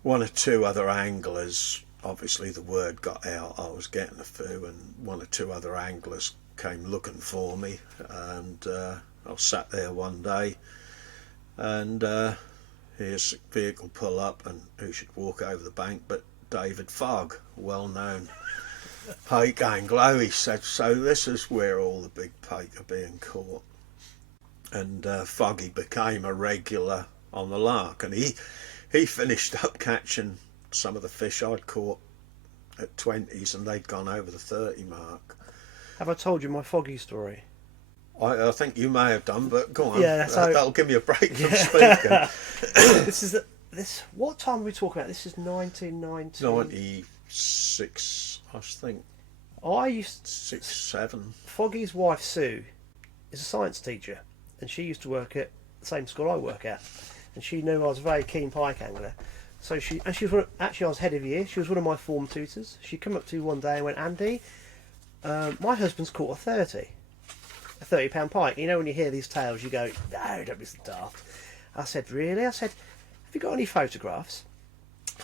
1 or 2 other anglers, obviously the word got out I was getting a foo, and 1 or 2 other anglers came looking for me, and I sat there one day, and here's the vehicle pull up, and who should walk over the bank but David Fogg, well-known pike angler. He said, "So this is where all the big pike are being caught." And Foggy became a regular on the lark, and he finished up catching some of the fish I'd caught at 20s, and they'd gone over the 30 mark. Have I told you my Foggy story? I think you may have done, but go on. Yeah, so that'll give me a break from speaking. What time are we talking about? This is 1990. 96, I think. I used 6, 7. Foggy's wife Sue is a science teacher, and she used to work at the same school I work at, and she knew I was a very keen pike angler. So I was head of year. She was one of my form tutors. She came up to me one day and went, "Andy, my husband's caught a 30-pound pike." You know, when you hear these tales, you go, "No, don't be so daft." I said, "Really?" I said, "Have you got any photographs?"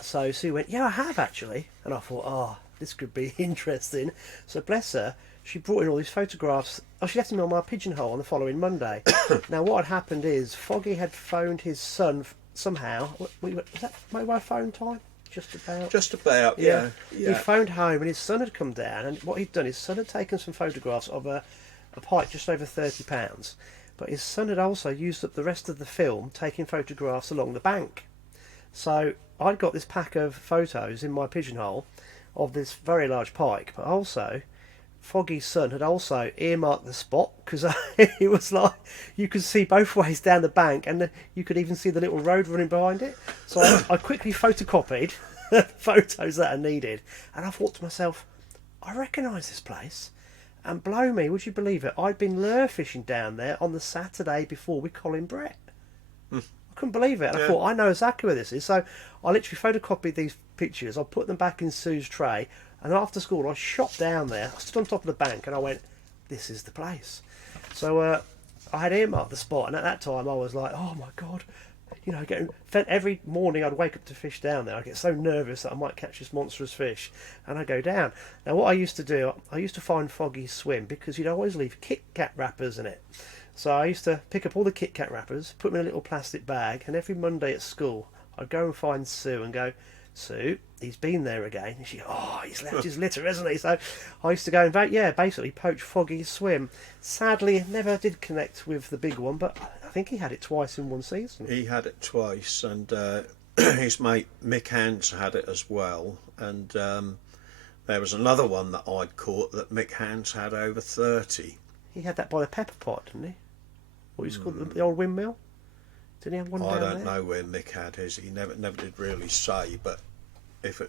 So Sue went, "Yeah, I have actually." And I thought, "Oh, this could be interesting." So bless her, she brought in all these photographs. Oh, she left them on my pigeonhole on the following Monday. Now, what had happened is Foggy had phoned his son somehow. Was that mobile phone time? Just about. Yeah. He phoned home, and his son had come down, and what he'd done, his son had taken some photographs of a pike just over 30 pounds, but his son had also used up the rest of the film taking photographs along the bank. So I'd got this pack of photos in my pigeonhole of this very large pike, but also Foggy's son had also earmarked the spot, because it was like you could see both ways down the bank, and you could even see the little road running behind it. So I quickly photocopied the photos that I needed, and I thought to myself, I recognise this place. And blow me, would you believe it, I'd been lure fishing down there on the Saturday before with Colin Brett. I couldn't believe it. And I thought, I know exactly where this is. So I literally photocopied these pictures. I put them back in Sue's tray. And after school, I shot down there. I stood on top of the bank and I went, this is the place. So I had earmarked the spot. And at that time, I was like, oh, my God. You know, every morning I'd wake up to fish down there. I'd get so nervous that I might catch this monstrous fish, and I'd go down. Now, what I used to do, I used to find Foggy's swim because you'd always leave Kit Kat wrappers in it. So I used to pick up all the Kit Kat wrappers, put them in a little plastic bag, and every Monday at school, I'd go and find Sue and go, Sue, he's been there again. And she'd go, oh, he's left his litter, hasn't he? So I used to go and basically poach Foggy's swim. Sadly, it never did connect with the big one, but I think he had it twice in one season. He had it twice, and his mate Mick Hans had it as well. And there was another one that I'd caught that Mick Hans had over 30. He had that by the pepper pot, didn't he? What was it called, the old windmill? Didn't he have one down there? I don't know where Mick had his. He never did really say, but if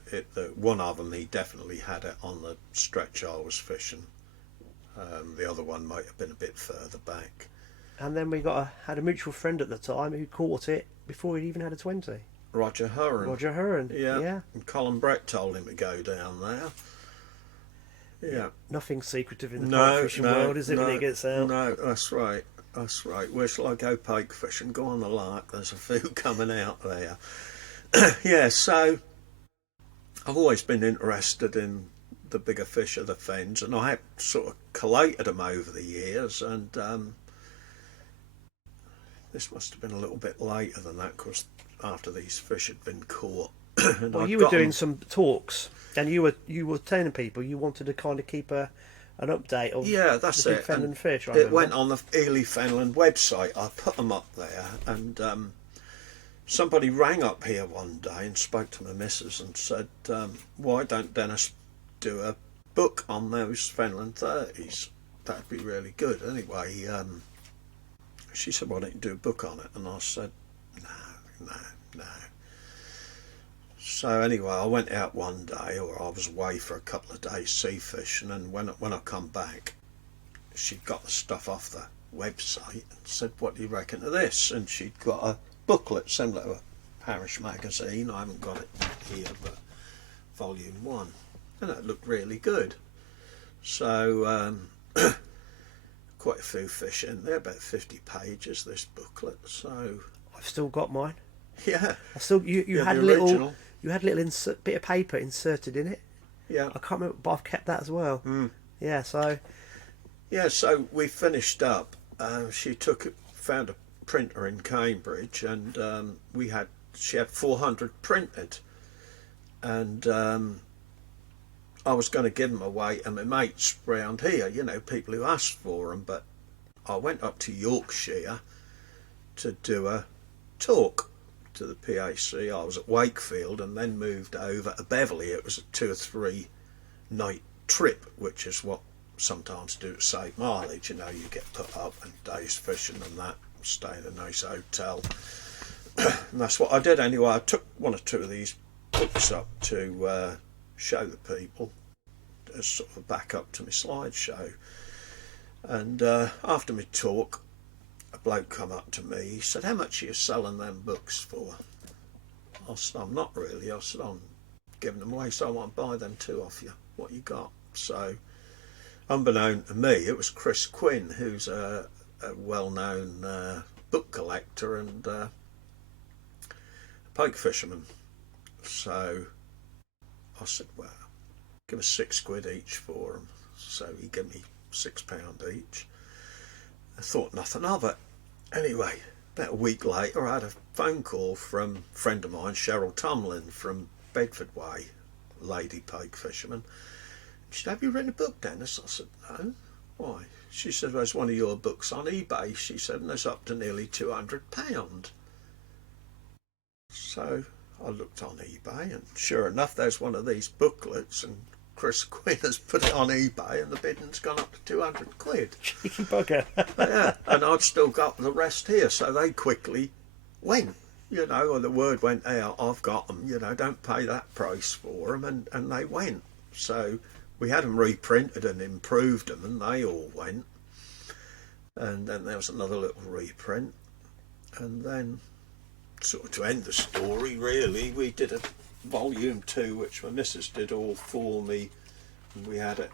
one of them, he definitely had it on the stretch I was fishing. The other one might have been a bit further back. And then we had a mutual friend at the time who caught it before he'd even had a 20. Roger Hurren. Roger Hurren. Yeah. And Colin Brett told him to go down there. Yeah. Nothing secretive in the pike fishing world, is it, when it gets out? No, that's right. That's right. Where shall I go pike fishing? Go on the lark. There's a few coming out there. Yeah, so I've always been interested in the bigger fish of the fens, and I have sort of collated them over the years, and this must have been a little bit later than that, because after these fish had been caught. Well, you were doing some talks, and you were telling people you wanted to kind of keep an update of that's the big it. Fenland fish. It went on the Ely Fenland website. I put them up there, and somebody rang up here one day and spoke to my missus and said, why don't Dennis do a book on those Fenland 30s? That'd be really good. Anyway, she said, why don't you do a book on it? And I said, no. So anyway, I went out one day, or I was away for a couple of days sea fishing, and when I come back, she got the stuff off the website and said, what do you reckon of this? And she'd got a booklet similar to a parish magazine. I haven't got it here, but volume 1, and it looked really good. So quite a few fish in there, about 50 pages, this booklet. So I've still got mine. Yeah. You had a little bit of paper inserted in it. Yeah. I can't remember, but I've kept that as well. Yeah. So we finished up. She found a printer in Cambridge, and she had 400 printed, and I was going to give them away, and my mates round here, people who asked for them, but I went up to Yorkshire to do a talk to the PAC. I was at Wakefield and then moved over to Beverley. It was a 2 or 3 night trip, which is what sometimes do to save mileage. You get put up and days fishing and that, stay in a nice hotel. And that's what I did anyway. I took 1 or 2 of these books up to show the people as sort of a backup to my slideshow. And after my talk, a bloke come up to me. He said, how much are you selling them books for? I said, I'm not really. I said, I'm giving them away, so I want to buy them 2 off you. What you got? So unbeknown to me, it was Chris Quinn, who's a well-known book collector and pike fisherman. So I said, well, give us £6 each for them. So he gave me £6 each. I thought nothing of it. Anyway, about a week later, I had a phone call from a friend of mine, Cheryl Tomlin from Bedford Way, lady pike fisherman. She said, have you written a book, Dennis? I said, no. Why? She said, there's one of your books on eBay. She said, and it's up to nearly £200. So I looked on eBay, and sure enough, there's one of these booklets, and Chris Quinn has put it on eBay, and the bidding's gone up to £200. Cheeky bugger. Yeah, and I'd still got the rest here, so they quickly went. Or the word went out, I've got them, don't pay that price for them, and they went. So we had them reprinted and improved them, and they all went. And then there was another little reprint, and then sort of to end the story, really, we did a volume 2, which my missus did all for me, and we had it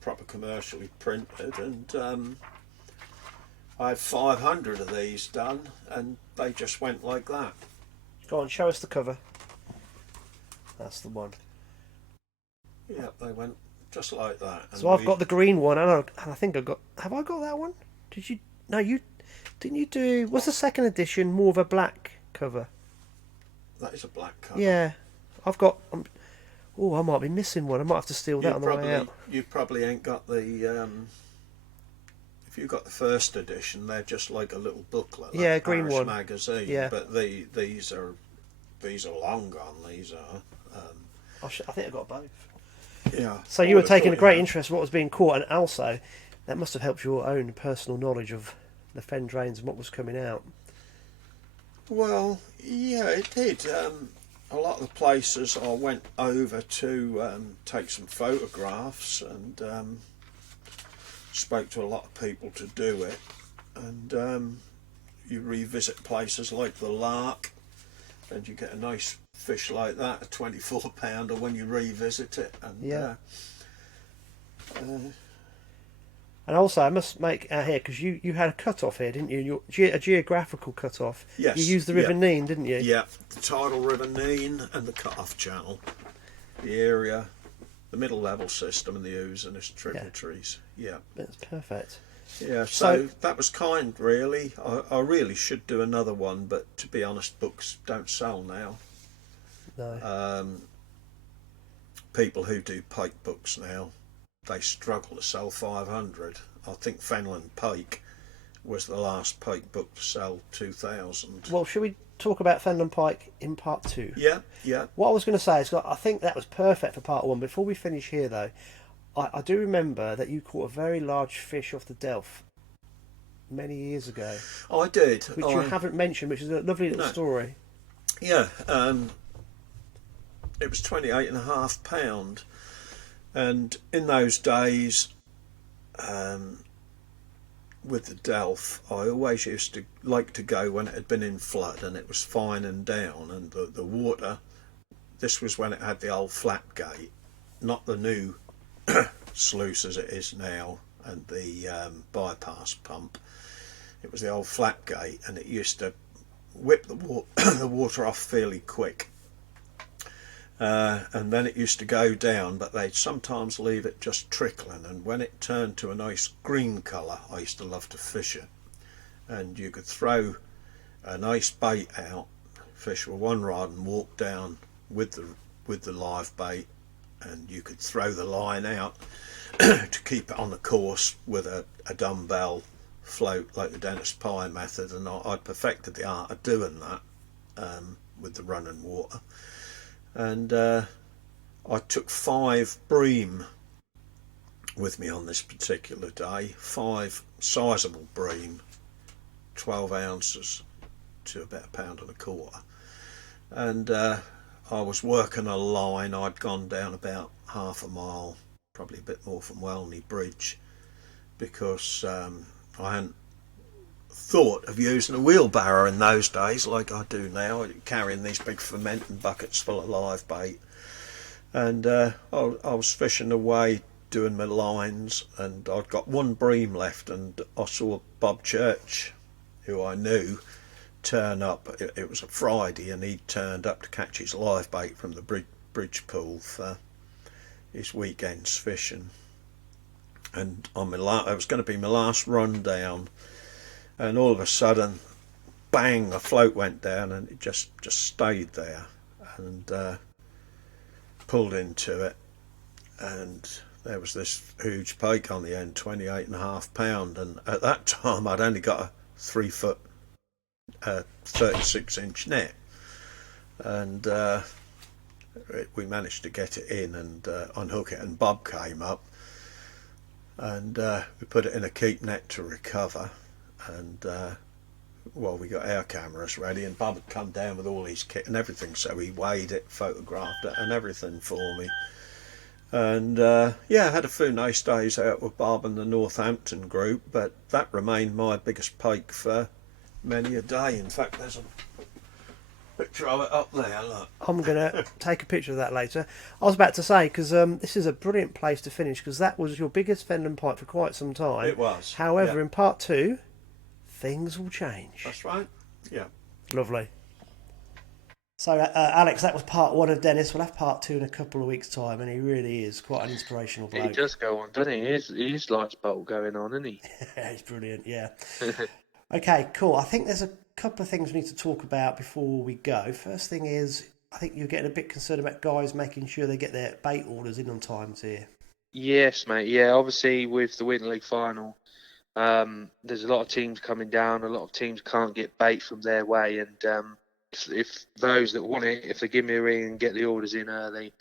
proper commercially printed, and I had 500 of these done, and they just went like that. Go on, show us the cover. That's the one. Yeah, they went just like that. And So I've got the green one, and I think I got. Have I got that one? Did you? No, you didn't. You do? Was the second edition more of a black cover? That is a black cover. Yeah, I've got. Oh, I might be missing one. I might have to steal that on the way out. You probably ain't got the. If you got the first edition, they're just like a little booklet. Like Yeah, green Parish one. magazine. Yeah. But these are long gone. These are. I think I got both. Yeah. So you were taking a great interest in what was being caught, and also that must have helped your own personal knowledge of the fen drains and what was coming out. Well, yeah, it did. A lot of the places I went over to take some photographs, and spoke to a lot of people to do it. And you revisit places like the Lark, and you get a nice fish like that, a 24-pounder, when you revisit it. And Yeah. And also, I must make out here, because you had a cut-off here, didn't you? A geographical cut-off. Yes. You used the River Nene, didn't you? Yeah, the tidal River Nene and the cut-off channel, the area, the middle level system, and the ooze and its tributaries. Yeah. That's perfect. Yeah, so that was kind, really. I really should do another one, but to be honest, books don't sell now. No. People who do pike books now, they struggle to sell 500. I think Fenland Pike was the last pike book to sell 2,000. Well, should we talk about Fenland Pike in part 2? Yeah, yeah. What I was going to say is, I think that was perfect for part 1. Before we finish here, though, I do remember that you caught a very large fish off the Delf many years ago. I did. Which you haven't mentioned, which is a lovely little story. Yeah, it was 28.5 pound, and in those days, with the Delf, I always used to like to go when it had been in flood and it was fine and down, and the water. This was when it had the old flap gate, not the new sluice as it is now, and the bypass pump. It was the old flap gate, and it used to whip the water off fairly quick. And then it used to go down, but they'd sometimes leave it just trickling, and when it turned to a nice green colour, I used to love to fish it. And you could throw a nice bait out, fish with one rod, and walk down with the live bait, and you could throw the line out to keep it on the course with a dumbbell float like the Denis Moules method, and I perfected the art of doing that with the running water. And I took 5 bream with me on this particular day, 5 sizable bream, 12 ounces to about £1.25. And I was working a line. I'd gone down about half a mile, probably a bit more, from Welney Bridge, because I hadn't thought of using a wheelbarrow in those days like I do now, carrying these big fermenting buckets full of live bait. And I was fishing away doing my lines, and I'd got 1 bream left, and I saw Bob Church, who I knew, turn up. It was a Friday, and he turned up to catch his live bait from the bridge pool for his weekend's fishing. And it was going to be my last run down, and all of a sudden, bang, the float went down, and it just stayed there, and pulled into it, and there was this huge pike on the end, 28.5 pound, and at that time I'd only got a 3 foot 36-inch net, and we managed to get it in and unhook it, and Bob came up, and we put it in a keep net to recover. And we got our cameras ready, and Bob had come down with all his kit and everything, so he weighed it, photographed it and everything for me. And I had a few nice days out with Bob and the Northampton group, but that remained my biggest pike for many a day. In fact, there's a picture of it up there. Look. I'm going to take a picture of that later. I was about to say, because this is a brilliant place to finish, because that was your biggest Fenland pike for quite some time. It was. However, yeah. in part 2, things will change. That's right. Yeah. Lovely. So, Alex, that was part 1 of Denis. We'll have part 2 in a couple of weeks' time, and he really is quite an inspirational bloke. He does go on, doesn't he? He's lights bolt going on, isn't he? He's brilliant, yeah. Okay, cool. I think there's a couple of things we need to talk about before we go. First thing is, I think you're getting a bit concerned about guys making sure they get their bait orders in on time here. Yes, mate. Yeah, obviously with the Winter League final, there's a lot of teams coming down. A lot of teams can't get bait from their way, and if those that want it, if they give me a ring and get the orders in early,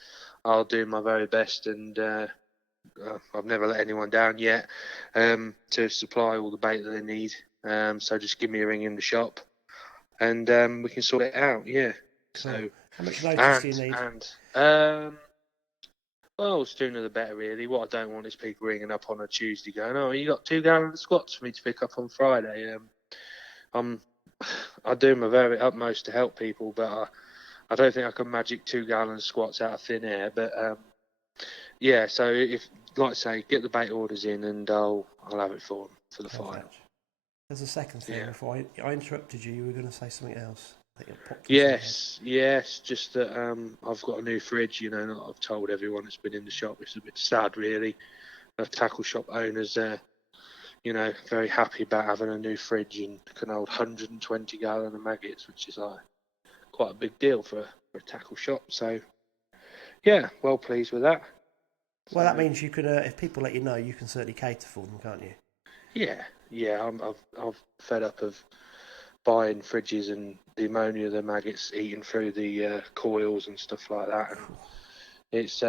I'll do my very best. And I've never let anyone down yet to supply all the bait that they need. So just give me a ring in the shop, and we can sort it out. Yeah. Cool. So how much notice do you need? Well, sooner the better, really. What I don't want is people ringing up on a Tuesday going, "Oh, you got 2 gallon of squats for me to pick up on Friday." I do my very utmost to help people, but I don't think I can magic 2 gallon squats out of thin air. But yeah, so if, like I say, get the bait orders in, and I'll have it for them for the final. There's a second thing before I interrupted you. You were going to say something else. I think it popped Yes. Just that I've got a new fridge. You know, I've told everyone that's been in the shop. It's a bit sad, really. The tackle shop owners, very happy about having a new fridge and can hold 120 gallon of maggots, which is like quite a big deal for a tackle shop. So, yeah, well pleased with that. Well, that means you can, if people let you know, you can certainly cater for them, can't you? Yeah. I've fed up of buying fridges and the ammonia, the maggots eating through the coils and stuff like that. And it's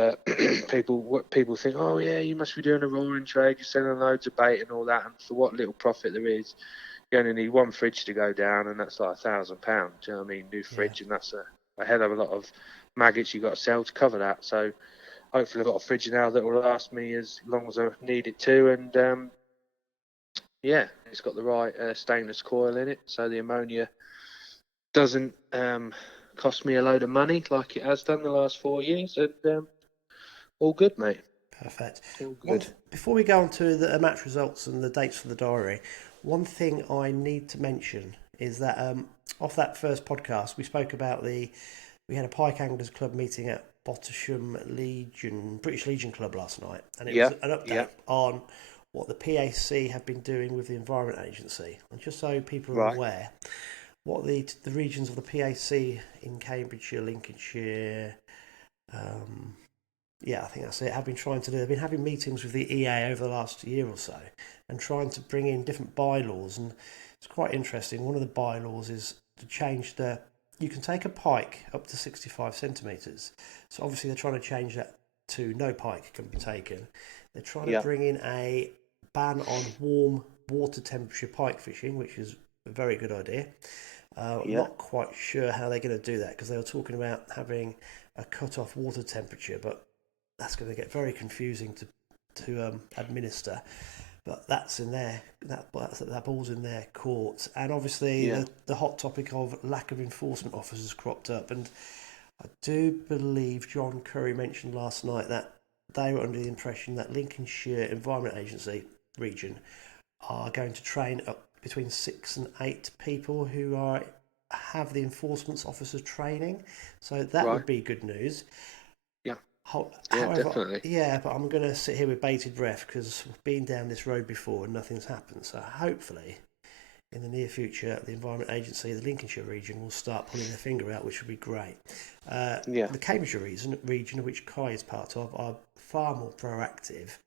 people think, oh yeah, you must be doing a roaring trade, you're selling loads of bait and all that, and for what little profit there is, you only need one fridge to go down, and that's like £1,000. Do you know what I mean? New fridge, and that's a hell of a lot of maggots you've got to sell to cover that. So hopefully I've got a fridge now that will last me as long as I need it to, and yeah, it's got the right stainless coil in it, so the ammonia doesn't cost me a load of money like it has done the last 4 years, and all good, mate. Perfect. All good. Before we go on to the match results and the dates for the diary, one thing I need to mention is that off that first podcast, we spoke about we had a Pike Anglers Club meeting at Bottisham British Legion Club last night, and it was an update on what the PAC have been doing with the Environment Agency. And just so people are aware, what the regions of the PAC in Cambridgeshire, Lincolnshire, I think that's it, have been trying to do. They've been having meetings with the EA over the last year or so and trying to bring in different bylaws, and it's quite interesting. One of the bylaws is to change you can take a pike up to 65 centimetres. So obviously they're trying to change that to no pike can be taken. They're trying to bring in a ban on warm water temperature pike fishing, which is a very good idea. I'm not quite sure how they're going to do that, because they were talking about having a cut-off water temperature, but that's going to get very confusing to administer. But that's in there. That ball's in their court. And obviously the hot topic of lack of enforcement officers cropped up. And I do believe John Curry mentioned last night that they were under the impression that Lincolnshire Environment Agency region are going to train up between 6 and 8 people who have the enforcement officers training. So that would be good news. However, definitely. Yeah, but I'm going to sit here with bated breath because we've been down this road before and nothing's happened. So hopefully, in the near future, the Environment Agency, the Lincolnshire region, will start pulling their finger out, which would be great. The Cambridgeshire region, of which Kai is part of, are far more proactive,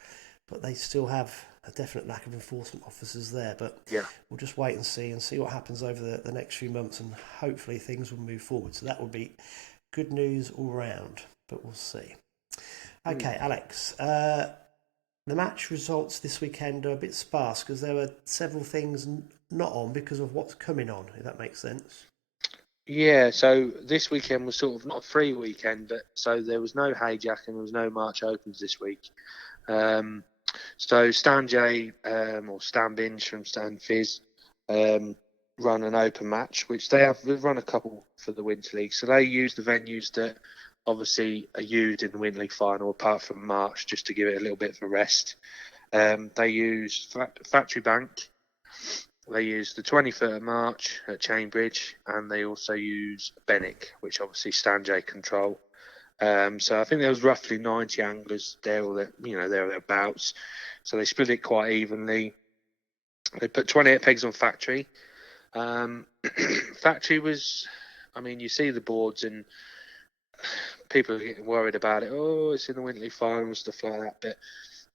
but they still have a definite lack of enforcement officers there. But we'll just wait and see what happens over the next few months, and hopefully things will move forward. So that would be good news all round, but we'll see. Okay, Alex, the match results this weekend are a bit sparse because there were several things not on because of what's coming on, if that makes sense. Yeah, so this weekend was sort of not a free weekend, but so there was no Hayjack and there was no March Opens this week. So Stan J, or Stan Binge from Stan Fizz, run an open match, which they've run a couple for the Winter League. So they use the venues that obviously are used in the Winter League final, apart from March, just to give it a little bit of a rest. They use Factory Bank. They use the 23rd of March at Cambridge, and they also use Benwick, which obviously Stanjay control. So I think there was roughly 90 anglers there, or thereabouts. So they split it quite evenly. They put 28 pegs on Factory. Factory was, you see the boards and people are getting worried about it. Oh, it's in the Winter League final and stuff like that. But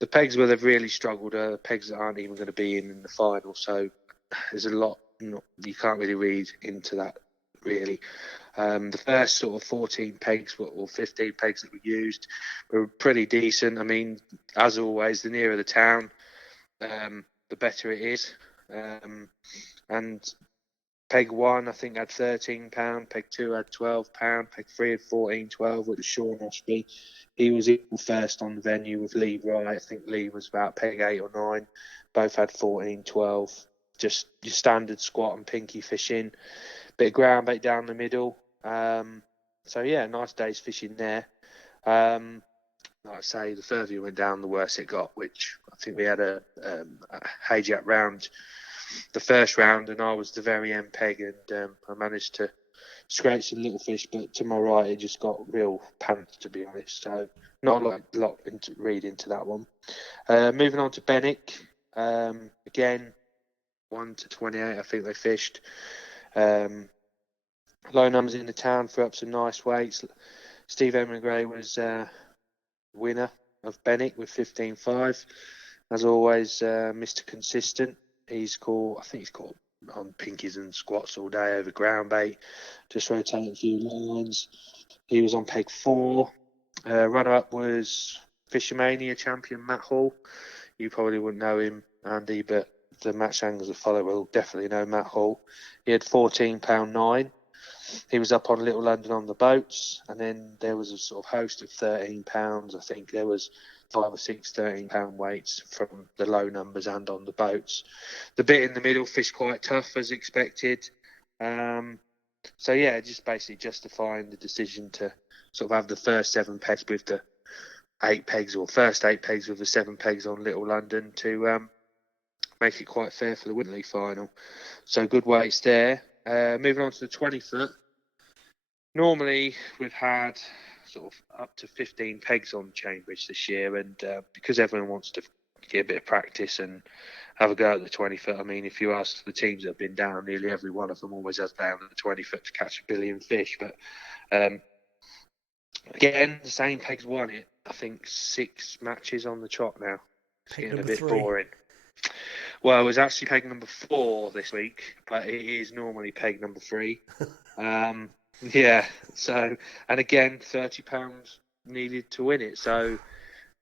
the pegs where they've really struggled are the pegs that aren't even going to be in the final. So there's a lot you can't really read into that, really. The first sort of 14 pegs or 15 pegs that were used were pretty decent. As always, the nearer the town, the better it is. And peg 1, I think, had £13. Peg 2 had £12. Peg 3 had 14.12, which was Sean Osby. He was equal first on the venue with Lee Wright. I think Lee was about peg 8 or 9. Both had 14.12. Just your standard squat and pinky fishing. Bit of ground bait down the middle. So yeah, nice day's fishing there. Like I say, the further you went down, the worse it got, which I think we had a Hayjack round the first round, and I was the very end peg, and I managed to scratch some little fish, but to my right it just got real pants, to be honest. So not a lot to read into that one. Moving on to Benwick, again 1 to 28, I think they fished. Low numbers in the town, threw up some nice weights. Steve Emigray was winner of Benwick with 15.5. As always, Mr. Consistent. I think he's caught on pinkies and squats all day over ground bait, just rotating a few lines. He was on peg 4. Runner-up was Fishermania champion Matt Hall. You probably wouldn't know him, Andy, but the match anglers that follow will definitely know Matt Hall. He had £14.9. He was up on Little London on the boats, and then there was a sort of host of £13. I think there was 5 or 6 £13 weights from the low numbers and on the boats. The bit in the middle fished quite tough as expected. So yeah, just basically justifying the decision to sort of have the first 7 pegs with the 8 pegs, or first 8 pegs with the 7 pegs on Little London to make it quite fair for the Winter League final. So good weights there. Moving on to the 20 foot. Normally we've had sort of up to 15 pegs on Cambridge this year, and because everyone wants to get a bit of practice and have a go at the 20 foot. If you ask the teams that have been down, nearly every one of them always has down at the 20 foot to catch 1 billion fish. But again, the same pegs won it. I think 6 matches on the trot now. It's getting a bit 3. boring. Well, it was actually peg number 4 this week, but it is normally peg number 3. Yeah, so, and again, £30 needed to win it. So,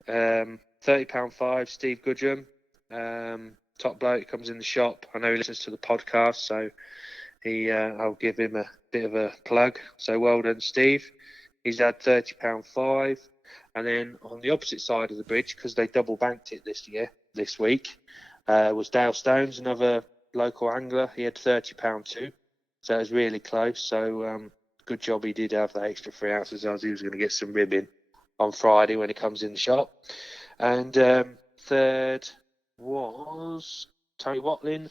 £30.5, Steve Goodrum, top bloke, comes in the shop. I know he listens to the podcast, so I'll give him a bit of a plug. So well done, Steve. He's had £30.5. And then on the opposite side of the bridge, because they double banked it this week, was Dale Stones, another local angler. He had £30.2. So it was really close. So good job he did have that extra 3 ounces, as he was going to get some ribbing on Friday when he comes in the shop. And third was Tony Watlin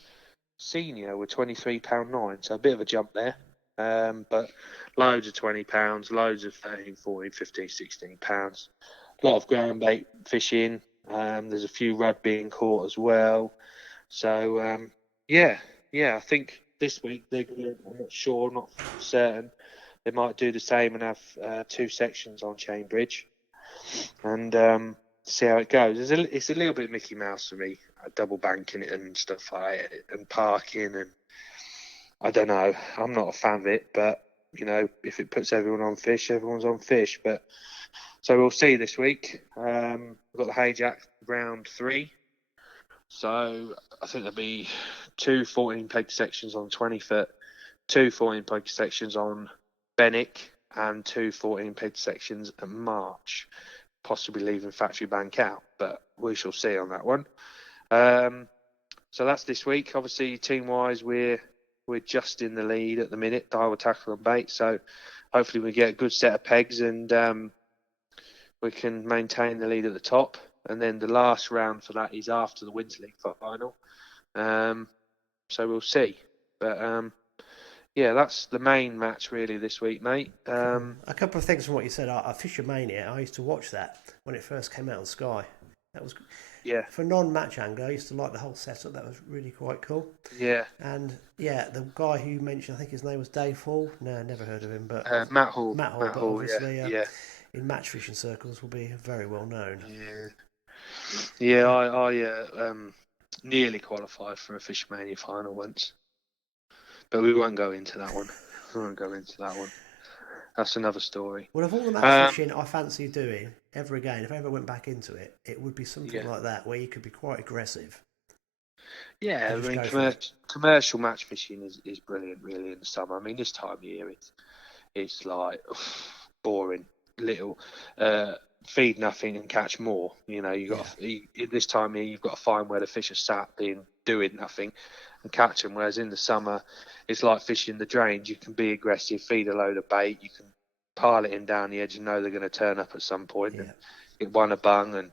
Senior with £23.9. So a bit of a jump there. But loads of £20, loads of 13, 14, 15, 16 pounds. A lot of ground bait fishing. There's a few rudd being caught as well. So yeah, I think this week they're going to, I'm not sure, not certain, they might do the same and have 2 sections on Cambridge and see how it goes. It's a little bit Mickey Mouse for me, double banking it and stuff like it, and parking, and I don't know. I'm not a fan of it, but if it puts everyone on fish, everyone's on fish. But so we'll see this week. We've got the Hayjack round 3. So I think there'll be 2 14 peg sections on 20 foot, 2 14 peg sections on Benwick, and 2 14 peg sections at March, possibly leaving Factory Bank out, but we shall see on that one. So that's this week. Obviously, team-wise, we're we're just in the lead at the minute, dial, tackle and bait. So hopefully we get a good set of pegs and we can maintain the lead at the top. And then the last round for that is after the Winter League final. So we'll see. But yeah, that's the main match really this week, mate. A couple of things from what you said. Fisher Mania, I used to watch that when it first came out on Sky. That was for non-match angler. I used to like the whole setup. That was really quite cool. Yeah. And yeah, the guy who you mentioned, I think his name was Dave Hall. No, never heard of him, but Matt Hall. Matt Hall, but obviously in match fishing circles will be very well known. Yeah, I nearly qualified for a Fishmania final once, but we won't go into that one. That's another story. Well, of all the match fishing I fancy doing ever again, if I ever went back into it, it would be something like that where you could be quite aggressive. Yeah, I mean, commercial match fishing is brilliant, really, in the summer. I mean, this time of year, it's like boring, little, feed nothing and catch more. You know, this time of year, you've got to find where the fish are sat, doing nothing, and catch them. Whereas in the summer, it's like fishing the drains. You can be aggressive, feed a load of bait, you can pile it in down the edge and know they're going to turn up at some point and get one a bung. And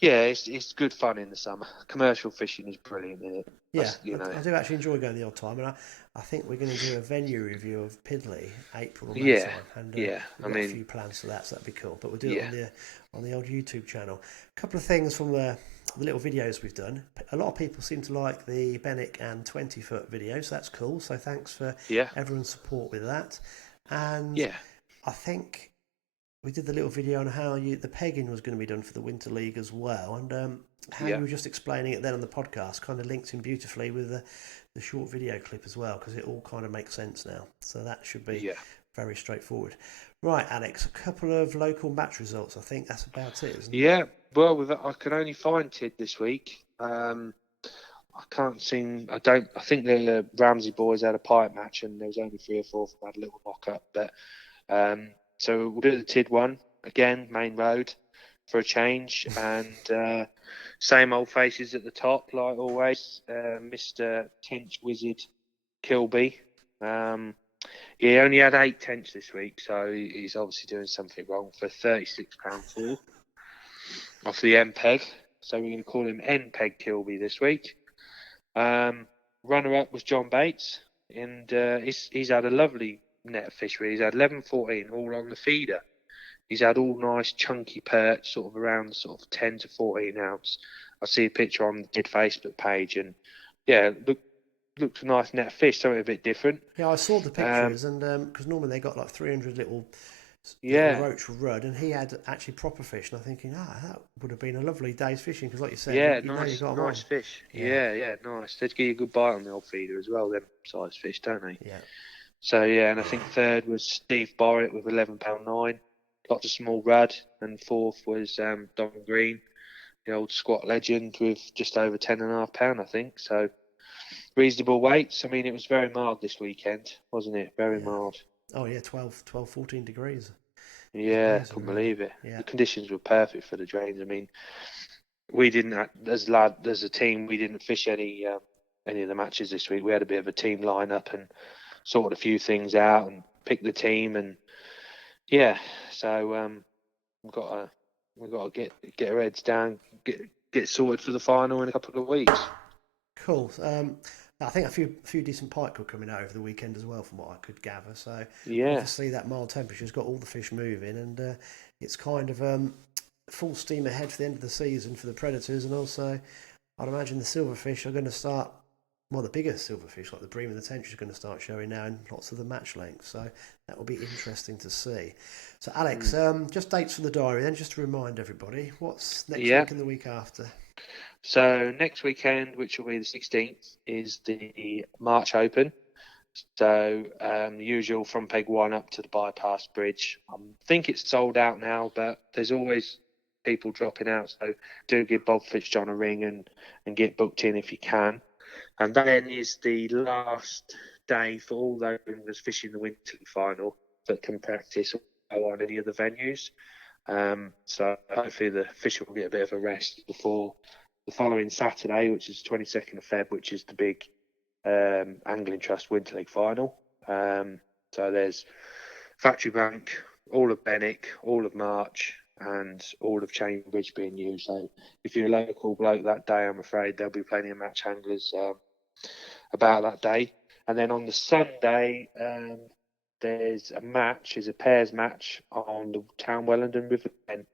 yeah, it's good fun in the summer. Commercial fishing is brilliant in it. Yeah, I do actually enjoy going the odd time, and I think we're going to do a venue review of Pidley April or May time, and we've got a few plans for that, so that'd be cool. But we'll do it on the old YouTube channel. A couple of things from the little videos we've done. A lot of people seem to like the Bennick and 20-foot videos, so that's cool. So thanks for everyone's support with that. And I think we did the little video on how the pegging was going to be done for the Winter League as well, and how you were just explaining it then on the podcast kind of links in beautifully with the short video clip as well, because it all kind of makes sense now. So that should be very straightforward. Right, Alex, a couple of local match results. I think that's about it, isn't it? Yeah, well, I can only find Tid this week. I can't seem. I think the Ramsey boys had a Pike match, and there was only 3 or 4 of them had a little mock up. But so we'll do the Tid one again, main road for a change, and same old faces at the top like always. Mr. Tench Wizard Kilby. He only had 8 tench this week, so he's obviously doing something wrong for £36.4 off the M peg. So we're going to call him N peg Kilby this week. Runner up was John Bates, and he's had a lovely net of fish. He's had 11-14 all on the feeder. He's had all nice chunky perch, sort of around sort of 10 to 14 ounce. I see a picture on the Did Facebook page, and looked a nice net of fish, something a bit different. Yeah, I saw the pictures, and because normally they got like 300 little roach rudd, and he had actually proper fish, and I'm thinking, that would have been a lovely day's fishing, because like you said, nice fish. Yeah, nice. They give you a good bite on the old feeder as well, them size fish, don't they? Yeah. So and I think third was Steve Borrett with £11.9, lots of small rudd, and fourth was Don Green, the old squat legend, with just over £10.5, I think. So reasonable weights. I mean, it was very mild this weekend, wasn't it? Very mild. Oh yeah, 12, 14 degrees. Yeah, amazing, couldn't believe it. Yeah. The conditions were perfect for the drains. I mean, we didn't, as a team, we didn't fish any of the matches this week. We had a bit of a team lineup and sorted a few things out and picked the team, and so we've got to get our heads down, get sorted for the final in a couple of weeks. Cool. I think a few decent pike were coming out over the weekend as well, from what I could gather. So obviously that mild temperature's got all the fish moving, and it's kind of full steam ahead for the end of the season for the predators, and also I'd imagine the silverfish are going to start. Well, the bigger silverfish, like the bream and the tench, is going to start showing now in lots of the match lengths. So that will be interesting to see. So, Alex, just dates for the diary then, just to remind everybody. What's next week and the week after? So next weekend, which will be the 16th, is the March Open. So the usual from Peg 1 up to the Bypass Bridge. I think it's sold out now, but there's always people dropping out. So do give Bob Fitzjohn a ring and get booked in if you can. And then is the last day for all those anglers fishing the Winter League final that can practice on any of the venues. So hopefully the fish will get a bit of a rest before the following Saturday, which is 22nd of Feb, which is the big Angling Trust Winter League final. So there's Factory Bank, all of Benwick, all of March, and all of Cambridge being used. So if you're a local bloke that day, I'm afraid there'll be plenty of match anglers about that day. And then on the Sunday, there's a pairs match on the Town Wellington River Pen,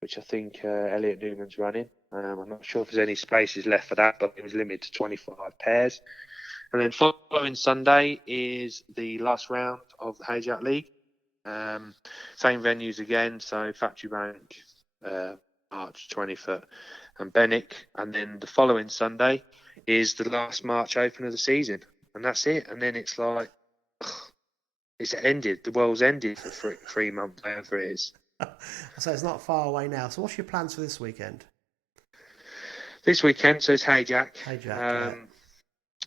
which I think Elliot Newman's running. I'm not sure if there's any spaces left for that, but it was limited to 25 pairs. And then following Sunday is the last round of the Hayjack League. Same venues again, so Factory Bank, March 20th, and Benwick. And then the following Sunday is the last March Open of the season. And that's it. And then it's like, it's ended. The world's ended for 3 months, whatever it is. So it's not far away now. So what's your plans for this weekend? This weekend, so it's Hayjack. Hayjack,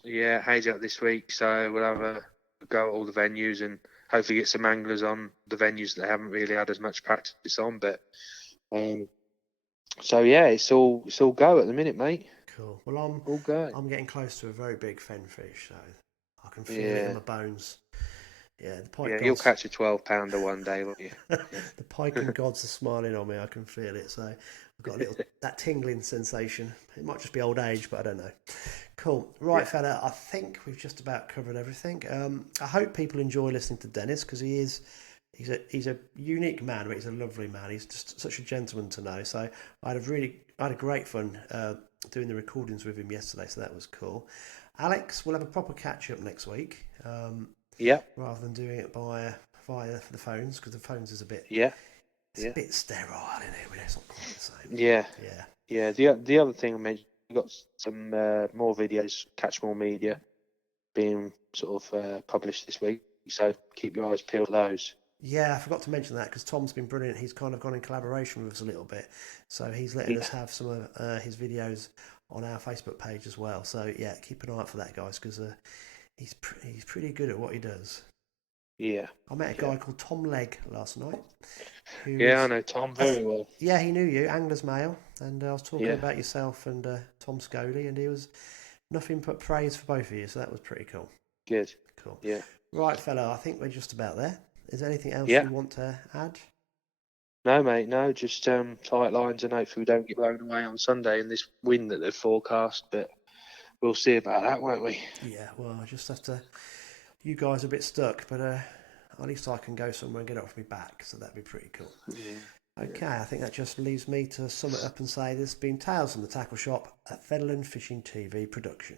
yeah, Hayjack this week. So we'll have a go at all the venues and hopefully get some anglers on the venues that haven't really had as much practice on. But so yeah, it's all go at the minute, mate. Cool. Well, all go. I'm getting close to a very big fen fish, so I can feel it in my bones. Yeah, the pike gods. You'll catch a 12-pounder one day, won't you? The pike and gods are smiling on me. I can feel it. So I've got a little that tingling sensation. It might just be old age, but I don't know. Cool. Right, fella. I think we've just about covered everything. I hope people enjoy listening to Denis because he's a unique man, but he's a lovely man. He's just such a gentleman to know. So I had a great fun doing the recordings with him yesterday. So that was cool. Alex, we'll have a proper catch up next week. Rather than doing it via the phones, because the phones is a bit a bit sterile, isn't it? It's not quite the same. Yeah. The other thing I mentioned, we've got some more videos, Catch More Media, being sort of published this week. So keep your eyes peeled for those. Yeah, I forgot to mention that because Tom's been brilliant. He's kind of gone in collaboration with us a little bit, so he's letting us have some of his videos on our Facebook page as well. So yeah, keep an eye out for that, guys, because he's pretty good at what he does. Yeah. I met a guy called Tom Legg last night. I know Tom very well. Yeah, he knew you, Angler's Mail, and I was talking about yourself and Tom Scoley, and he was nothing but praise for both of you, so that was pretty cool. Good. Cool. Yeah. Right, fella, I think we're just about there. Is there anything else you want to add? No, mate, no. Just tight lines, and hopefully we don't get blown away on Sunday in this wind that they've forecast, but we'll see about that, won't we? Yeah, well, I just have to... You guys are a bit stuck, but at least I can go somewhere and get it off my back, so that'd be pretty cool. Yeah. Okay, I think that just leaves me to sum it up and say this has been Tales from the Tackle Shop, a Fenland Fishing TV production.